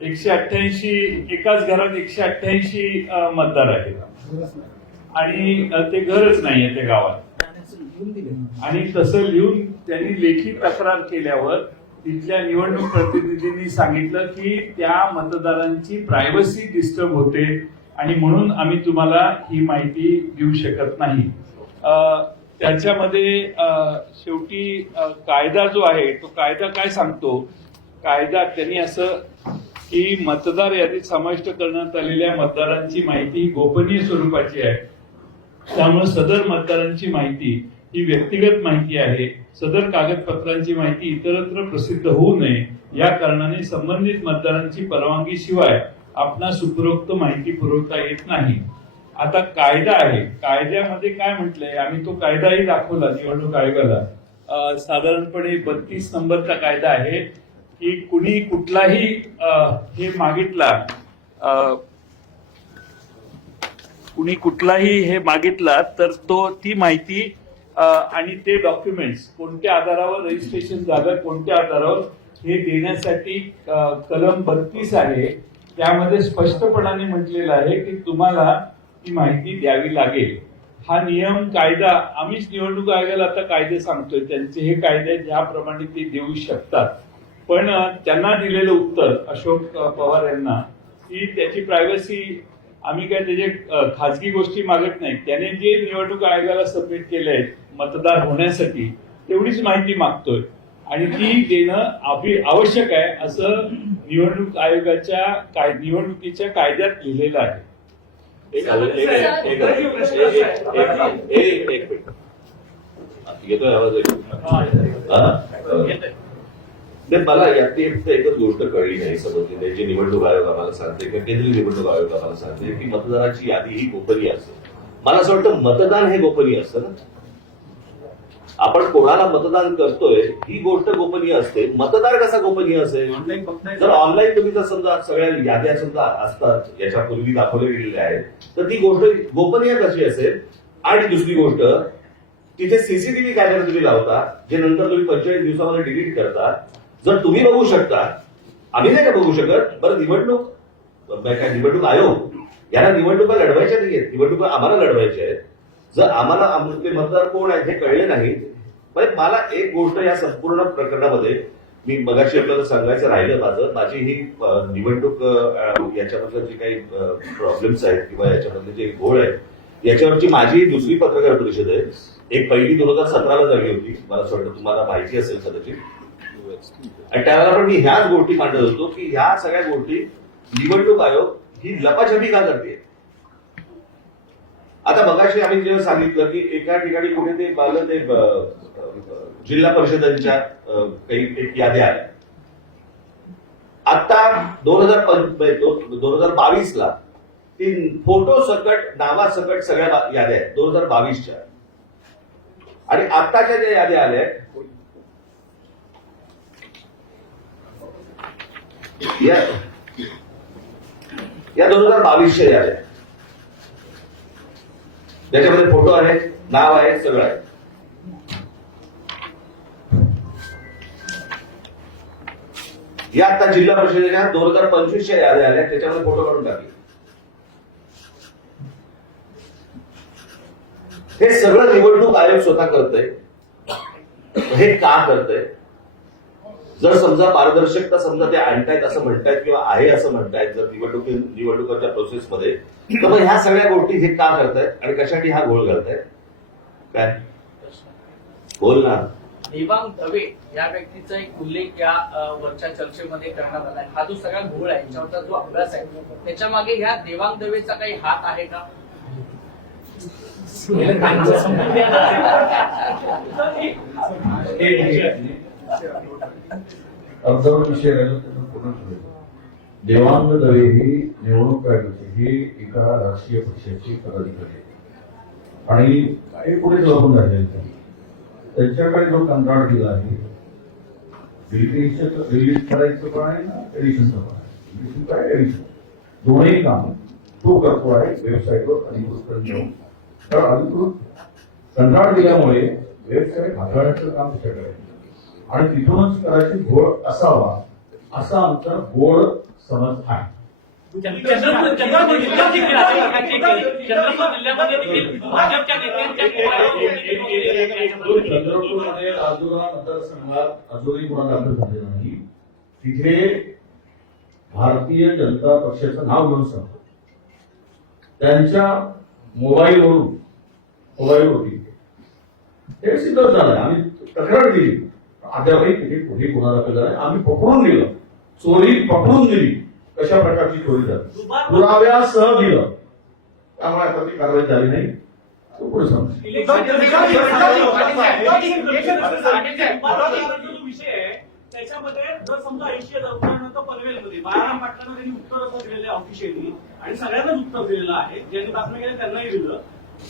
188, एकाच घरात 188 मतदार आहेत आणि ते घरच नाहीये त्या गावात. आणि तसं लिहून त्यांनी लेखी तक्रार केल्यावर तिथल्या निवडणूक प्रतिनिधींनी सांगितलं की त्या मतदारांची प्रायव्हसी डिस्टर्ब होते आणि म्हणून आम्ही तुम्हाला ही माहिती देऊ शकत नाही. त्याच्यामध्ये शेवटी कायदा जो आहे तो कायदा काय सांगतो, कायदा त्यांनी असं की मतदार यादीत समाविष्ट करण्यात आलेल्या मतदारांची माहिती ही गोपनीय स्वरूपाची आहे, त्यामुळे सदर मतदारांची माहिती ही व्यक्तिगत माहिती आहे. सदर कागदपत्रांची माहिती इतरत्र प्रसिद्ध होऊ नये या कारणाने संबंधित मतदारांची परवानगी शिवाय आपणास उपरोक्त माहिती पुरवता येत नाही. आता कायदा आहे, कायद्यामध्ये काय म्हटलंय, आम्ही तो कायदाही दाखवला निवडणूक आयोगाला. साधारणपणे 32 नंबरचा कायदा आहे की कुणी कुठलाही हे मागितला कुणी कुठलाही हे मागितला तर ती माहिती आणि ते डॉक्युमेंट्स कोणत्या आधारावर रजिस्ट्रेशन झालं कोणत्या आधारावर हे देण्यासाठी कलम 32 आहे त्यामध्ये स्पष्टपणाने म्हटलेलं आहे की तुम्हाला ती माहिती द्यावी लागेल. हा नियम कायदा आम्हीच निवडणूक आयोगाला आता कायदे सांगतोय त्यांचे हे कायदे ज्याप्रमाणे ते देऊ शकतात. पण त्यांना दिलेलं उत्तर अशोक पवार यांना की त्याची प्रायव्हसी आम्ही काय त्याचे खाजगी गोष्टी मागत नाही. त्याने जे निवडणूक आयोगाला सबमिट केले आहेत मतदार होण्यासाठी तेवढीच माहिती मागतोय आणि ती देणं आवश्यक आहे असं निवडणूक आयोगाच्या निवडणुकीच्या कायद्यात लिहिलेलं आहे. एक मिनिट येतोय आवाज मला यातली एकच गोष्ट कळली नाही समजली नाही जी निवडणूक आयोग आम्हाला सांगते किंवा केंद्रीय निवडणूक आयोग आम्हाला सांगते की मतदाराची यादी ही गोपनीय असते. मला असं वाटतं मतदान हे गोपनीय असतं ना. आपण कोणाला मतदान करतोय ही गोष्ट गोपनीय असते. मतदार कसा गोपनीय असेल. ऑनलाईन बघताय जर ऑनलाईन तुम्ही जर समजा सगळ्या याद्या समजा असतात याच्यापूर्वी दाखवल्या गेलेल्या आहेत तर ती गोष्ट गोपनीय कशी असेल. आणि दुसरी गोष्ट तिथे सीसीटीव्ही कॅमेरा तुम्ही लावता जे नंतर तुम्ही 45 दिवसामध्ये डिलीट करता. जर तुम्ही बघू शकता आम्ही नाही का बघू शकत. बरं निवडणूक आयोग याला निवडणुका लढवायच्या नाहीयेत. निवडणुका आम्हाला लढवायच्या आहेत. जर आम्हाला आमचे मतदार कोण आहेत हे कळले नाही. मला एक गोष्ट या संपूर्ण प्रकरणामध्ये मी मगाशी आपल्याला सांगायचं राहिलं माझी ही निवडणूक याच्यामधलं जे काही प्रॉब्लेम्स आहेत किंवा याच्यामधले जे घोळ आहेत याच्यावरची माझी दुसरी पत्रकार परिषद आहे. एक पहिली 2017ला झाली होती. मला असं वाटतं तुम्हाला माहिती असेल कदाचित. आणि त्यावेळेला पण मी ह्याच गोष्टी मांडत होतो की ह्या सगळ्या गोष्टी निवडणूक आयोग ही लपाछपी का करते. आता मगाशी आम्ही जेव्हा सांगितलं की एका ठिकाणी कुठे ते जिल्हा परिषदांच्या काही एक याद्या आल्या. आता 2022ला ती फोटो सकट नावासकट सगळ्या याद्या आहेत 2022च्या. आणि आत्ताच्या ज्या याद्या आल्या या 2022च्या याद्या त्याच्यामध्ये फोटो आहे नाव आहे सगळं आहे. या आता जिल्हा परिषदेच्या 2025च्या याद्या आल्या त्याच्यामध्ये फोटो काढून टाकले. हे सगळं निवडणूक आयोग स्वतः करतंय. हे का करतंय. जर समजा पारदर्शकता समजा ते आणतायत असं म्हणतायत किंवा आहे असं म्हणतायत जर निवडणुकाच्या प्रोसेसमध्ये तर मग ह्या सगळ्या गोष्टी हे का करतायत आणि कशासाठी हा घोळ घालतायत. काय बोल ना. देवांग दवे या व्यक्तीचा एक उल्लेख या वरच्या चर्चेमध्ये करण्यात आलाय. हा जो सगळा घोळ आहे याच्यावरचा जो अभ्यास आहे त्याच्या मागे ह्या देवांग दवेचा काही हात आहे का. अर्धवट विषय राहिला त्याचा पूर्ण ठेवला. देवांग दवे ही निवडणूक आयोगाची ही एका राजकीय पक्षाची पदाधिकारी आणि काही पुढे जबाबून राहिलेले त्यांच्याकडे जो कंत्राट दिला आहे रिलीज करायचं पण आहे ना एडिशनचं पण आहे. काय एडिशन दोन्ही काम तो करतो आहे वेबसाईटवर अधिकृत घेऊन. कारण अधिकृत कंत्राट दिल्यामुळे वेबसाईट हाताळण्याचं काम त्याच्याकडे आहे आणि तिथूनच करायची घोळ असावा असा आमचा गोड समज आहे. चंद्रपूर चंद्रपूरमध्ये राजुरा मतदारसंघात अजूनही गुन्हा दाखल झालेला नाही. तिथे भारतीय जनता पक्षाचं नाव घेऊन सांगतो त्यांच्या मोबाईलवरती हे सिद्ध झालंय. आम्ही तक्रार दिली अद्यापही तिथे कुठे गुन्हा दाखल झाला. आम्ही पकडून दिलं. चोरी पकडून दिली. कशा प्रकारची चोरी झाली पुराव्यासह दिलं. त्यामुळे आता ती कारवाई झाली नाही. तो पुढे सांगतो. विषय आहे त्याच्यामध्ये जर समजा 80,000 रुपयानंतर पनवेलमध्ये बाळाराम पाटलांना त्यांनी उत्तर असं दिलेलं आहे ऑफिशियली आणि सगळ्यांनाच उत्तर दिलेलं आहे ज्यांनी बातमी केली त्यांनाही दिलं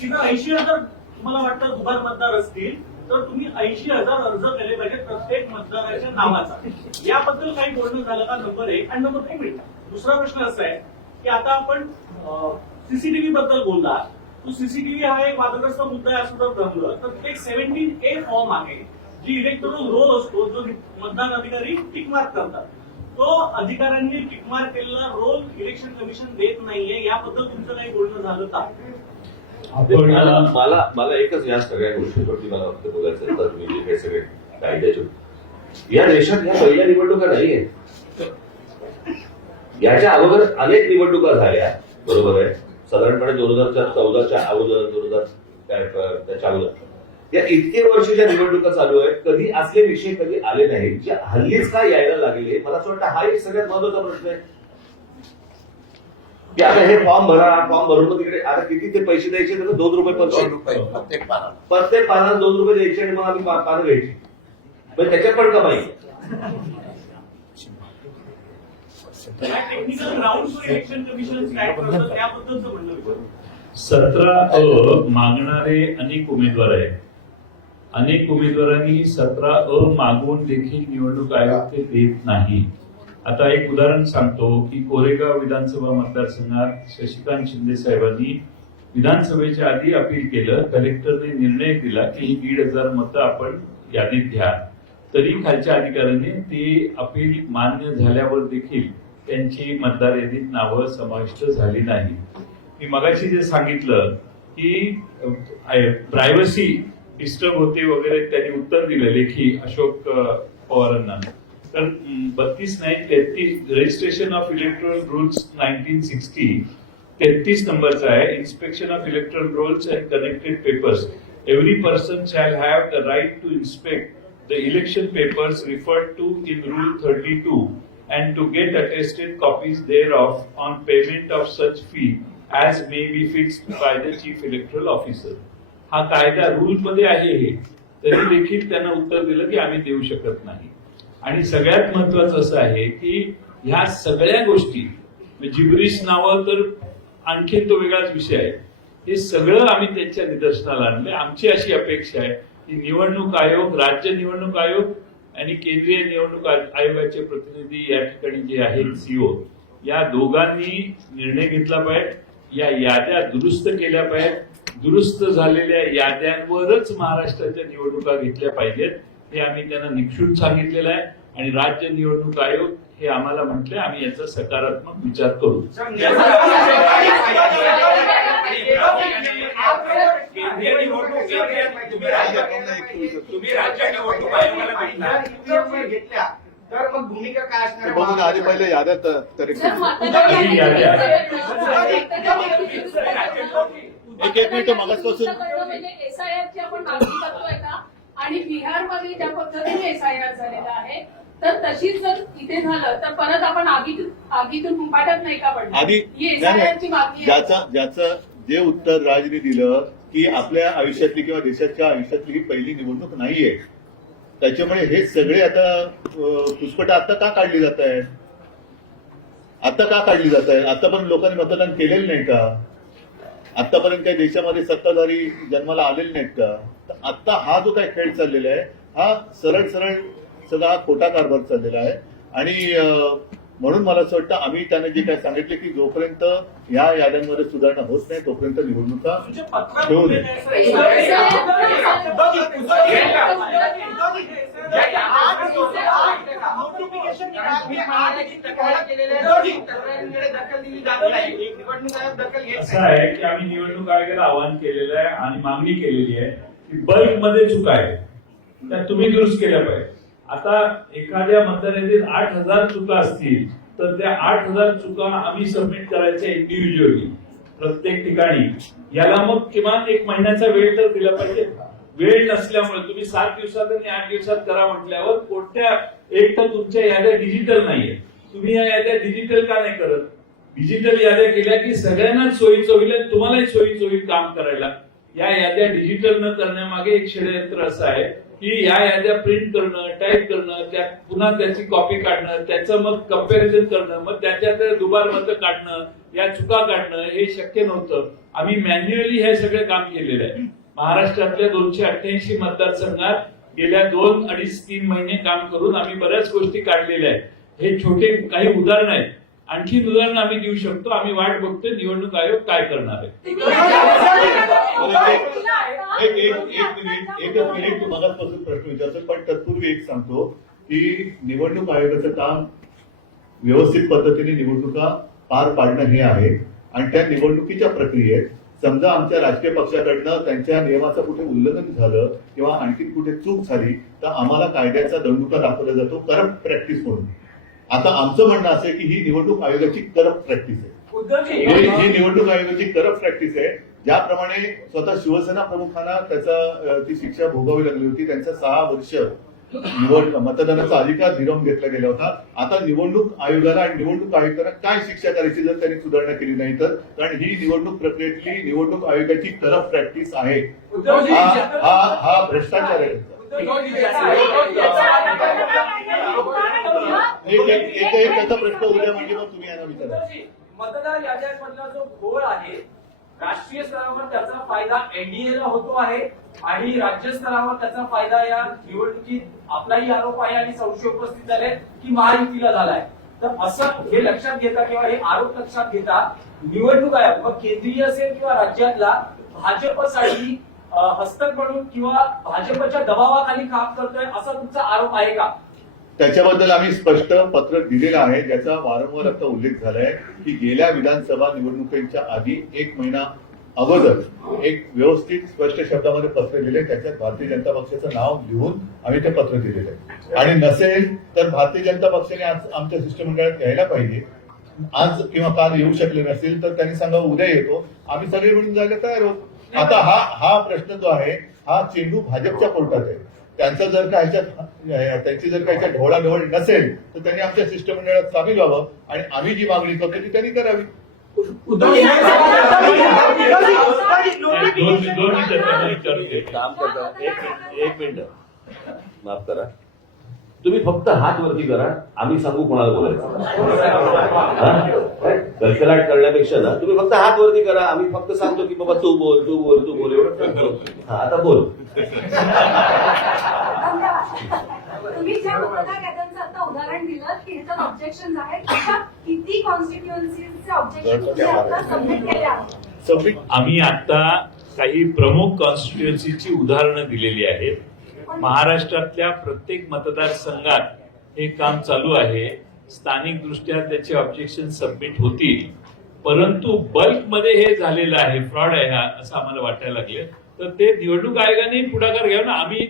की जर 80,000 मला वाटतं दुबार मतदार असतील तर तुम्ही 80,000 अर्ज केले पाहिजे प्रत्येक मतदाराच्या नावाचा. याबद्दल काही बोलणं झालं का? नंबर 1. आणि नंबर 2, दुसरा प्रश्न असा आहे की आता आपण सीसीटीव्ही बद्दल बोलला. तो सीसीटीव्ही हा एक वादग्रस्त मुद्दा आहे असं जर जमलं तर एक 17A फॉर्म आहे जी इलेक्टोरल रोल असतो जो मतदान अधिकारी टिकमार्क करतात. तो अधिकाऱ्यांनी टिकमार्क केलेला रोल इलेक्शन कमिशन देत नाहीये. याबद्दल तुमचं काही बोलणं झालं का? मला एकच या सगळ्या गोष्टींवरती मला फक्त बोलायचं तर मी जे काही सगळे कायद्याचे या देशात या पहिल्या निवडणुका नाहीये. याच्या अगोदर अनेक निवडणुका झाल्या, बरोबर आहे, साधारणपणे 2014च्या अगोदर 2000च्या अगोदर या इतके वर्ष ज्या निवडणुका चालू आहेत कधी असले विषय कधी आले नाहीत जे हल्लीच का यायला लागले. मला असं वाटतं हा एक सगळ्यात महत्वाचा प्रश्न आहे की आता हे फॉर्म भरून तिकडे आता किती ते पैसे द्यायचे तर 2 रुपये प्रत्येक पानाला 2 रुपये द्यायचे आणि मग आम्ही पानं घ्यायची. पण त्याच्यात पण कमाई. टेक्निकल ग्राउंडवर इलेक्शन कमिशन काय करतं त्याबद्दलचं म्हणणं विचारलं. 17A मागणारे अनेक उमेदवार आहेत. अनेक उमेदवारांनी 17A मागून देखील निवडणूक आयोग ते देत नाही. आता एक उदाहरण सांगतो की कोरेगाव विधानसभा मतदारसंघात शशिकांत शिंदे साहेबांनी विधानसभेच्या आधी अपील केलं. कलेक्टरने निर्णय दिला की ही 1,500 मतं आपण यादीत घ्या. तरी खालच्या अधिकाऱ्याने ती अपील मान्य झाल्यावर देखील त्यांची मतदार यादीत नावं समाविष्ट झाली नाही. मी मगाशी जे सांगितलं की प्रायव्हसी डिस्टर्ब होते वगैरे त्यांनी उत्तर दिलं लेखी अशोक पवारांना. तर 32(9)33 रजिस्ट्रेशन ऑफ इलेक्ट्रल रूल्स 1960 33 नंबरचा आहे. Inspection of electoral rolls and connected papers. Every person shall have the right to inspect the election papers referred to in rule 32 and to get attested copies thereof on payment of such fee as may be fixed by the chief electoral officer. हा कायदा rule मध्ये आहे हे, तरी देखील त्यांना उत्तर दिलं की आम्ही देऊ शकत नाही. आणि सगळ्यात महत्वाचं असं आहे की ह्या सगळ्या गोष्टी जिब्रिश नावं तर आणखी तो वेगळाच विषय आहे. हे सगळं आम्ही त्यांच्या निदर्शनाला आणले. आमची अशी अपेक्षा आहे की निवडणूक आयोग, राज्य निवडणूक आयोग आणि केंद्रीय निवडणूक आयोगाचे प्रतिनिधी या ठिकाणी जे आहेत सीओ, या दोघांनी निर्णय घेतला पाहिजे. या याद्या दुरुस्त केल्या पाहिजेत. दुरुस्त झालेल्या याद्यांवरच महाराष्ट्राच्या निवडणुका घेतल्या पाहिजेत हे आम्ही त्यांना निक्षून सांगितलेलं आहे. आणि राज्य निवडणूक आयोग हे आम्हाला म्हटले आम्ही याचा सकारात्मक विचार करू. तुम्ही राज्य निवडणूक आयोगाला भेटला तर मग भूमिका काय असणार? आधी पहिले याद्या तरी एक मिनिट मागासपासून म्हणजे SIR ची आपण मागणी करतोय का? आणि बिहारमध्ये ज्या पद्धतीने SIR झालेला आहे तर तशीच जर इथे झालं तर परत आपण आगीतून पाठत नाही का पडणार? आधी SIR ची मागणी ज्याचं जे उत्तर राजने दिलं की आपल्या आयुष्यातली किंवा देशाच्या आयुष्यातली ही पहिली निवडणूक नाहीये, त्याच्यामुळे हे सगळे आता पुष्पट आता का काढली जात आहे? आता पण लोकांनी मतदान केलेलं नाही का? आतापर्यंत काही देशामध्ये सत्ताधारी जन्माला आलेले नाहीत का? तर आता हा जो काही खेळ चाललेला आहे हा सरळ सगळा खोटा कारभार चाललेला आहे. आणि म्हणून मला असं वाटतं आम्ही त्यांना जे काय सांगितले की जोपर्यंत या याद्यांमध्ये सुधारणा होत नाही तोपर्यंत निवडणुका ठेवू नये. असं आहे की आम्ही निवडणूक आयोगाला आवाहन केलेलं आहे आणि मागणी केलेली आहे की बल्कमध्ये चुका आहेत त्या तुम्ही दुरुस्त केल्या पाहिजे. आता एखाद्या मतदार यादीत 8,000 चुका असतील तर त्या 8,000 चुका आम्ही सबमिट करायच्या इंडिव्हिज्युअली प्रत्येक ठिकाणी. याला मग किमान 1 महिन्याचा वेळ तर दिला पाहिजे. वेळ नसल्यामुळे तुम्ही 7 दिवसात आणि 8 दिवसात करा म्हटल्यावर कोणत्या एक तर तुमच्या याद्या डिजिटल नाहीये. तुम्ही या याद्या डिजिटल का नाही करत? डिजिटल याद्या केल्या की सगळ्यांनाच सोयीचं होईल आणि तुम्हालाही सोयीचं होईल काम करायला. या याद्या डिजिटल न करण्यामागे एक षडयंत्र असं आहे की या याद्या प्रिंट करणं, टाईप करणं, त्यात पुन्हा त्याची कॉपी काढणं, त्याचं मग कंपॅरिझन करणं, मग त्याच्यात दुबार मतं काढणं, या चुका काढणं हे शक्य नव्हतं. आम्ही मॅन्युअली हे सगळं काम केलेलं आहे. महाराष्ट्रातल्या 288 मतदारसंघात गेल्या 2-2.5-3 महिने काम करून आम्ही बऱ्याच गोष्टी काढलेल्या आहेत. हे छोटे काही उदाहरण आहेत. आणखी उदाहरण आम्ही देऊ शकतो. आम्ही वाट बघतोय निवडणूक आयोग काय करणार आहे. एकच मिनिट मगाचपासून प्रश्न विचारतो, पण तत्पूर्वी एक सांगतो की निवडणूक आयोगाचं काम व्यवस्थित पद्धतीने निवडणुका पार पाडणं हे आहे. आणि त्या निवडणुकीच्या प्रक्रियेत समजा आमच्या राजकीय पक्षाकडनं त्यांच्या नियमाचं कुठे उल्लंघन झालं किंवा आणखी कुठे चूक झाली तर आम्हाला कायद्याचा दंडुका दाखवला जातो करप्ट प्रॅक्टिस म्हणून. आता आमचं म्हणणं असं आहे की ही निवडणूक आयोगाची करप्ट प्रॅक्टिस आहे. ही निवडणूक आयोगाची करप्ट प्रॅक्टिस आहे. ज्याप्रमाणे स्वतः शिवसेना प्रमुखांना ती शिक्षा भोगावी लागली होती. त्यांचं 6 वर्ष मतदानाचा अधिकार हिरावून घेतला गेला होता. आता निवडणूक आयोगाला आणि निवडणूक आयुक्तांना काय शिक्षा करायची जर त्यांनी सुधारणा केली नाही तर, कारण ही निवडणूक प्रक्रियेतली निवडणूक आयोगाची करप्ट प्रॅक्टिस आहे. हा भ्रष्टाचार आहे. एक त्याचा प्रश्न उद्या म्हणजे मग तुम्ही यांना विचारा. मतदार याद्यांमधला जो घोळ आहे राष्ट्रीय स्तरावर त्याचा फायदा एनडीएला होतो आहे आणि राज्य स्तरावर त्याचा फायदा या निवडणुकीत आपलाही आरोप आहे आणि संशय उपस्थित झाले की महायुतीला झालाय. तर असं हे लक्षात घेता किंवा हे आरोप लक्षात घेता निवडणूक आयोग मग केंद्रीय असेल किंवा राज्यातला भाजपसाठी हस्तक म्हणून किंवा भाजपच्या दबावाखाली काम करतोय असा तुमचा आरोप आहे का? त्याच्याबद्दल आम्ही स्पष्ट पत्र दिलेलं आहे, ज्याचा वारंवार आता उल्लेख झालाय की गेल्या विधानसभा निवडणुकीच्या आधी 1 महिना अगोदर एक व्यवस्थित स्पष्ट शब्दामध्ये पत्र दिले. त्याच्यात भारतीय जनता पक्षाचं नाव लिहून आम्ही ते पत्र दिलेलं आहे. आणि नसेल तर भारतीय जनता पक्षाने आज आमच्या शिष्टमंडळात यायला पाहिजे. आज किंवा काल येऊ शकले नसेल तर त्यांनी सांगा उद्या येतो, आम्ही सगळे मिळून जायला तयार आहोत. आता हा प्रश्न जो आहे हा चेंडू भाजपच्या कोर्टात आहे. त्यांचा जर का त्यांची जर काही ढवळाढवळ नसेल तर त्यांनी आमच्या शिष्टमंडळात सामील व्हावं आणि आम्ही जी मागणी करतो ती त्यांनी करावी. एक काम करता, एक मिनिट माफ करा, तुम्ही फक्त हात वरती करा, आम्ही सांगू कोणाला बोलायचं. कलकलाट करण्यापेक्षा ना तुम्ही फक्त हात वरती करा, आम्ही फक्त सांगतो की बाबा तू बोल तू बोल तू बोल एवढं. हा आता बोल. तुम्ही ज्या मतदार याद्यांचं आता उदाहरण दिलं की ह्याच्यात ऑब्जेक्शन आहेत, किती कॉन्स्टिट्युएन्सीचे ऑब्जेक्शन आता सबमिट केले आहेत? आम्ही आता काही प्रमुख कॉन्स्टिट्युएन्सीची उदाहरणं दिलेली आहेत. महाराष्ट्रातल्या प्रत्येक मतदारसंघात हे काम चालू आहे. स्थानिक दृष्ट्या त्याचे ऑब्जेक्शन सबमिट होतील, परंतु बल्कमध्ये हे झालेलं आहे, फ्रॉड आहे हा असं आम्हाला वाटायला लागले तर ते निवडणूक आयोगाने पुढाकार घ्यावा ना. आम्ही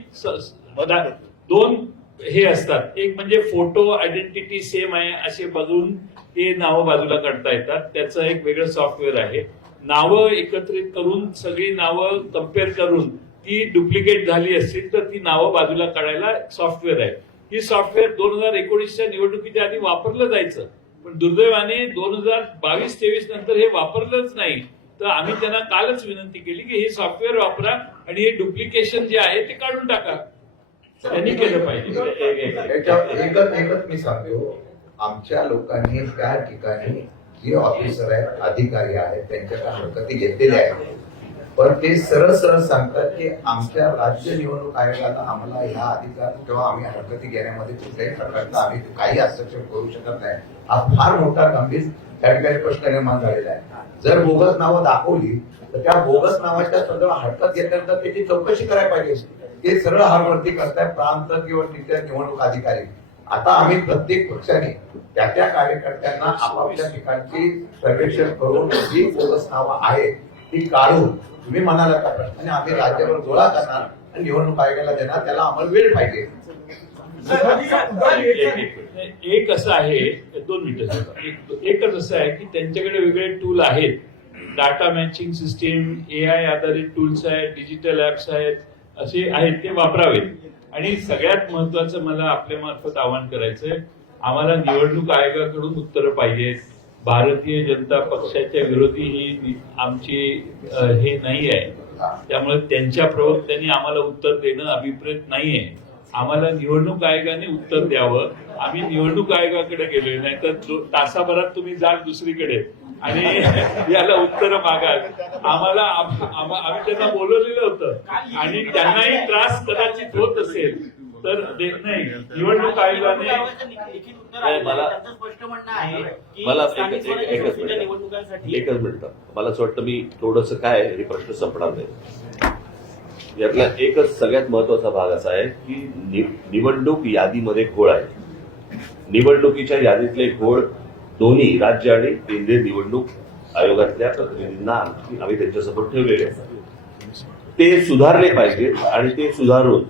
2 हे असतात, एक म्हणजे फोटो आयडेंटिटी सेम आहे असे बघून ते नावं बाजूला काढता येतात. त्याचं एक वेगळं सॉफ्टवेअर आहे. नावं एकत्रित करून सगळी नावं कम्पेअर करून ती डुप्लिकेट झाली असतील तर ती नावं बाजूला काढायला सॉफ्टवेअर आहे. ही सॉफ्टवेअर 2019च्या निवडणुकीच्या आधी वापरलं जायचं, पण दुर्दैवाने 2022-23 नंतर हे वापरलंच नाही. तर आम्ही त्यांना कालच विनंती केली की हे सॉफ्टवेअर वापरा आणि हे डुप्लिकेशन जे आहे ते काढून टाका. त्यांनी केलं पाहिजे. एकच मी सांगतो, आमच्या लोकांनी त्या ठिकाणी जे ऑफिसर आहेत अधिकारी आहेत त्यांच्याकडे हरकती घेतलेल्या आहेत, पण ते सरळ सांगतात की आमच्या राज्य निवडणूक आयोगाला आम्हाला ह्या अधिकार किंवा आम्ही हरकती घेण्यामध्ये कुठल्याही प्रकारचा आम्ही काही हस्तक्षेप करू शकत नाही. हा फार मोठा गंभीर त्या ठिकाणी प्रश्न निर्माण झालेला आहे. जर बोगस नावं दाखवली तर त्या बोगस नावाच्या संदर्भात हरकत घेतल्यानंतर त्याची चौकशी करायला पाहिजे. ते सरळ हारवरती करताय प्रांत किंवा तिथल्या निवडणूक अधिकारी. आता आम्ही प्रत्येक पक्षाने त्या कार्यकर्त्यांना आपापल्या ठिकाणची सर्वेक्षण करून जी बोगस नावं आहेत ती काढून तुम्ही म्हणाला का आणि आम्ही राज्यावर गोळा करणार आणि निवडणूक आयोगाला देणार, त्याला आम्हाला वेळ पाहिजे. एक असं आहे, 2 मिनिटं. एकच असं आहे की त्यांच्याकडे वेगळे टूल आहेत. डाटा मॅचिंग सिस्टीम, AI आधारित टूल्स आहेत, डिजिटल ऍप्स आहेत, असे आहेत, ते वापरावेत. आणि सगळ्यात महत्वाचं मला आपल्या मार्फत आवाहन करायचंय, आम्हाला निवडणूक आयोगाकडून उत्तरं पाहिजेत. भारतीय जनता पक्षाच्या विरोधी ही आमची हे नाही आहे, त्यामुळे त्यांच्या प्रवक्त्यांनी आम्हाला उत्तर देणं अभिप्रेत नाहीये. आम्हाला निवडणूक आयोगाने उत्तर द्यावं. आम्ही निवडणूक आयोगाकडे गेलोय, नाहीतर तासाभरात तुम्ही जाल दुसरीकडे आणि याला उत्तर मागाल आम्हाला आम्ही त्यांना बोलवलेलं होतं आणि त्यांनाही त्रास कदाचित होत असेल तर नाही निवडणूक आयोगाने लिखित उत्तर आलेलं आहे. त्यांचं स्पष्ट म्हणणं आहे की मला स्थानिक स्वराज्य एकच संस्थेच्या मिनिट निवडणुकांसाठी एकच मिनिट मला असं वाटतं मी थोडंसं काय हे प्रश्न संपणार नाही. यातला एकच सगळ्यात महत्वाचा भाग असा आहे की निवडणूक यादीमध्ये घोळ आहे. निवडणुकीच्या यादीतले घोळ दोन्ही राज्य आणि केंद्रीय निवडणूक आयोगातल्या प्रतिनिधींना आम्ही त्यांच्यासमोर ठेवलेले आहेत. ते सुधारले पाहिजेत आणि ते सुधारून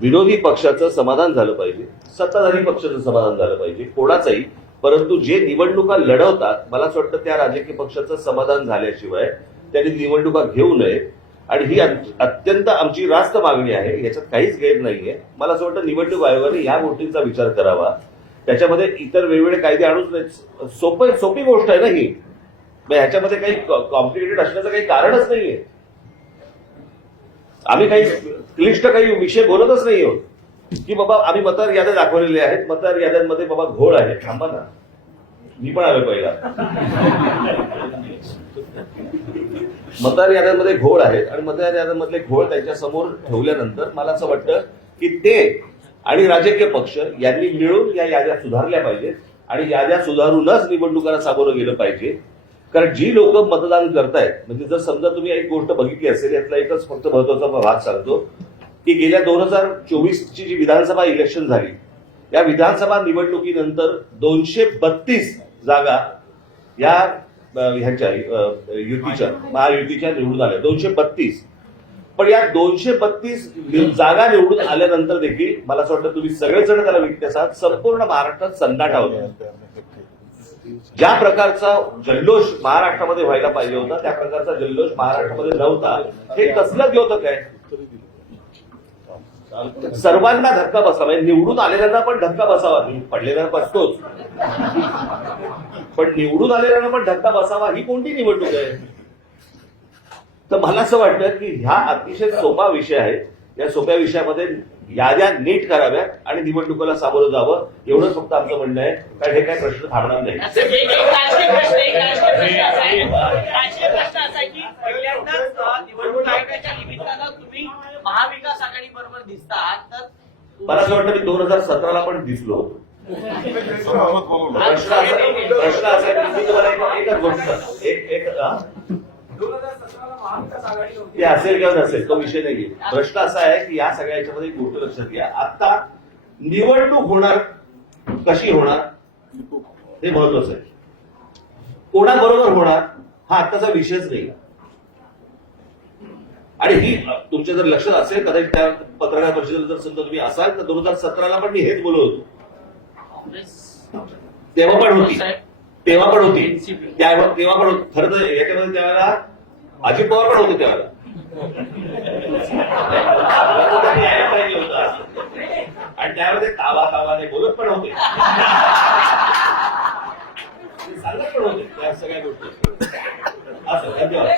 विरोधी पक्षाचं समाधान झालं पाहिजे, सत्ताधारी पक्षाचं समाधान झालं पाहिजे, कोणाचंही. परंतु जे निवडणुका लढवतात मला असं वाटतं त्या राजकीय पक्षाचं समाधान झाल्याशिवाय त्यांनी निवडणुका घेऊ नये. आणि ही अत्यंत आमची रास्त मागणी आहे, याच्यात काहीच गैर नाहीये. मला असं वाटतं निवडणूक आयोगाने या गोष्टींचा विचार करावा. त्याच्यामध्ये इतर वेगवेगळे कायदे आणूच नाही. सोपी गोष्ट आहे ना ही. ह्याच्यामध्ये काही कॉम्प्लिकेटेड असण्याचं काही कारणच नाहीये. आम्ही काही क्लिष्ट काही विषय बोलतच नाही आहोत की बाबा आम्ही मतदार याद्या दाखवलेल्या आहेत, मतदार याद्यांमध्ये बाबा घोळ आहे. थांबा ना, मी पण आलो पहिला. मतदार याद्यांमध्ये घोळ आहेत आणि मतदार याद्यांमधले घोळ त्यांच्या समोर ठेवल्यानंतर मला असं वाटतं की ते आणि राजकीय पक्ष यांनी मिळून या याद्या सुधारल्या पाहिजेत आणि याद्या सुधारूनच निवडणुकांना सामोरं गेलं पाहिजे. कारण जी लोक मतदान करतायत, म्हणजे जर समजा तुम्ही एक गोष्ट बघितली असेल, यातला एकच फक्त महत्वाचा भाग सांगतो की गेल्या 2024ची जी विधानसभा इलेक्शन झाली, या विधानसभा निवडणुकीनंतर 232 जागा या ह्याच्या युतीच्या महायुतीच्या निवडून आल्या. 232. पण या 232 जागा निवडून आल्यानंतर देखील मला असं वाटतं तुम्ही सगळेजण त्याला विकत असाल, संपूर्ण महाराष्ट्रात सन्नाटा होता. ज्या प्रकारचा जल्लोष महाराष्ट्रामध्ये व्हायला पाहिजे होता त्या प्रकारचा जल्लोष महाराष्ट्रामध्ये नव्हता. हे कसलं द्योतक आहे. सर्वांना धक्का बसावा, निवडून आलेल्यांना पण धक्का बसावा. पडलेल्यांना बसतोच, पण निवडून आलेल्यांना पण धक्का बसावा ही कोणती निवडणूक आहे. तर मला असं वाटतं की ह्या अतिशय सोपा विषय आहे. या सोप्या विषयामध्ये याद्या नीट कराव्यात आणि निवडणुकीला सामोरं जावं, एवढंच फक्त आमचं म्हणणं आहे. कारण हे काही प्रश्न थांबणार नाही. राजकीय प्रश्न असा आहे की पहिल्यांदाच निवडणूक आयोगाच्या निमित्तानं तुम्ही महाविकास आघाडी बरोबर दिसतात. तर मला असं वाटतं मी 2017ला पण दिसलो होतो. प्रश्न असा आहे की मी तुम्हाला एकच गोष्ट ते असेल किंवा नसेल तो विषय नाहीये. प्रश्न असा आहे की या सगळ्या याच्यामध्ये एक गोष्ट लक्षात घ्या. आता निवडणूक होणार कशी होणार हे महत्वाचं आहे. कोणाबरोबर होणार हा आत्ताचा विषयच नाही. आणि ही तुमच्या जर लक्षात असेल कदाचित त्या पत्रकार परिषदेला जर समजा तुम्ही असाल तर 2017ला पण मी हेच बोलत होतो. तेव्हा पण होती तेव्हा पण होती खरं तर याच्यामध्ये त्यावेळेला अजित पवार पण होते. त्यावेळेला आणि त्यामध्ये तावाने बोलत पण होते, सांगत पण होते त्या सगळ्या गोष्टी. असं धन्यवाद.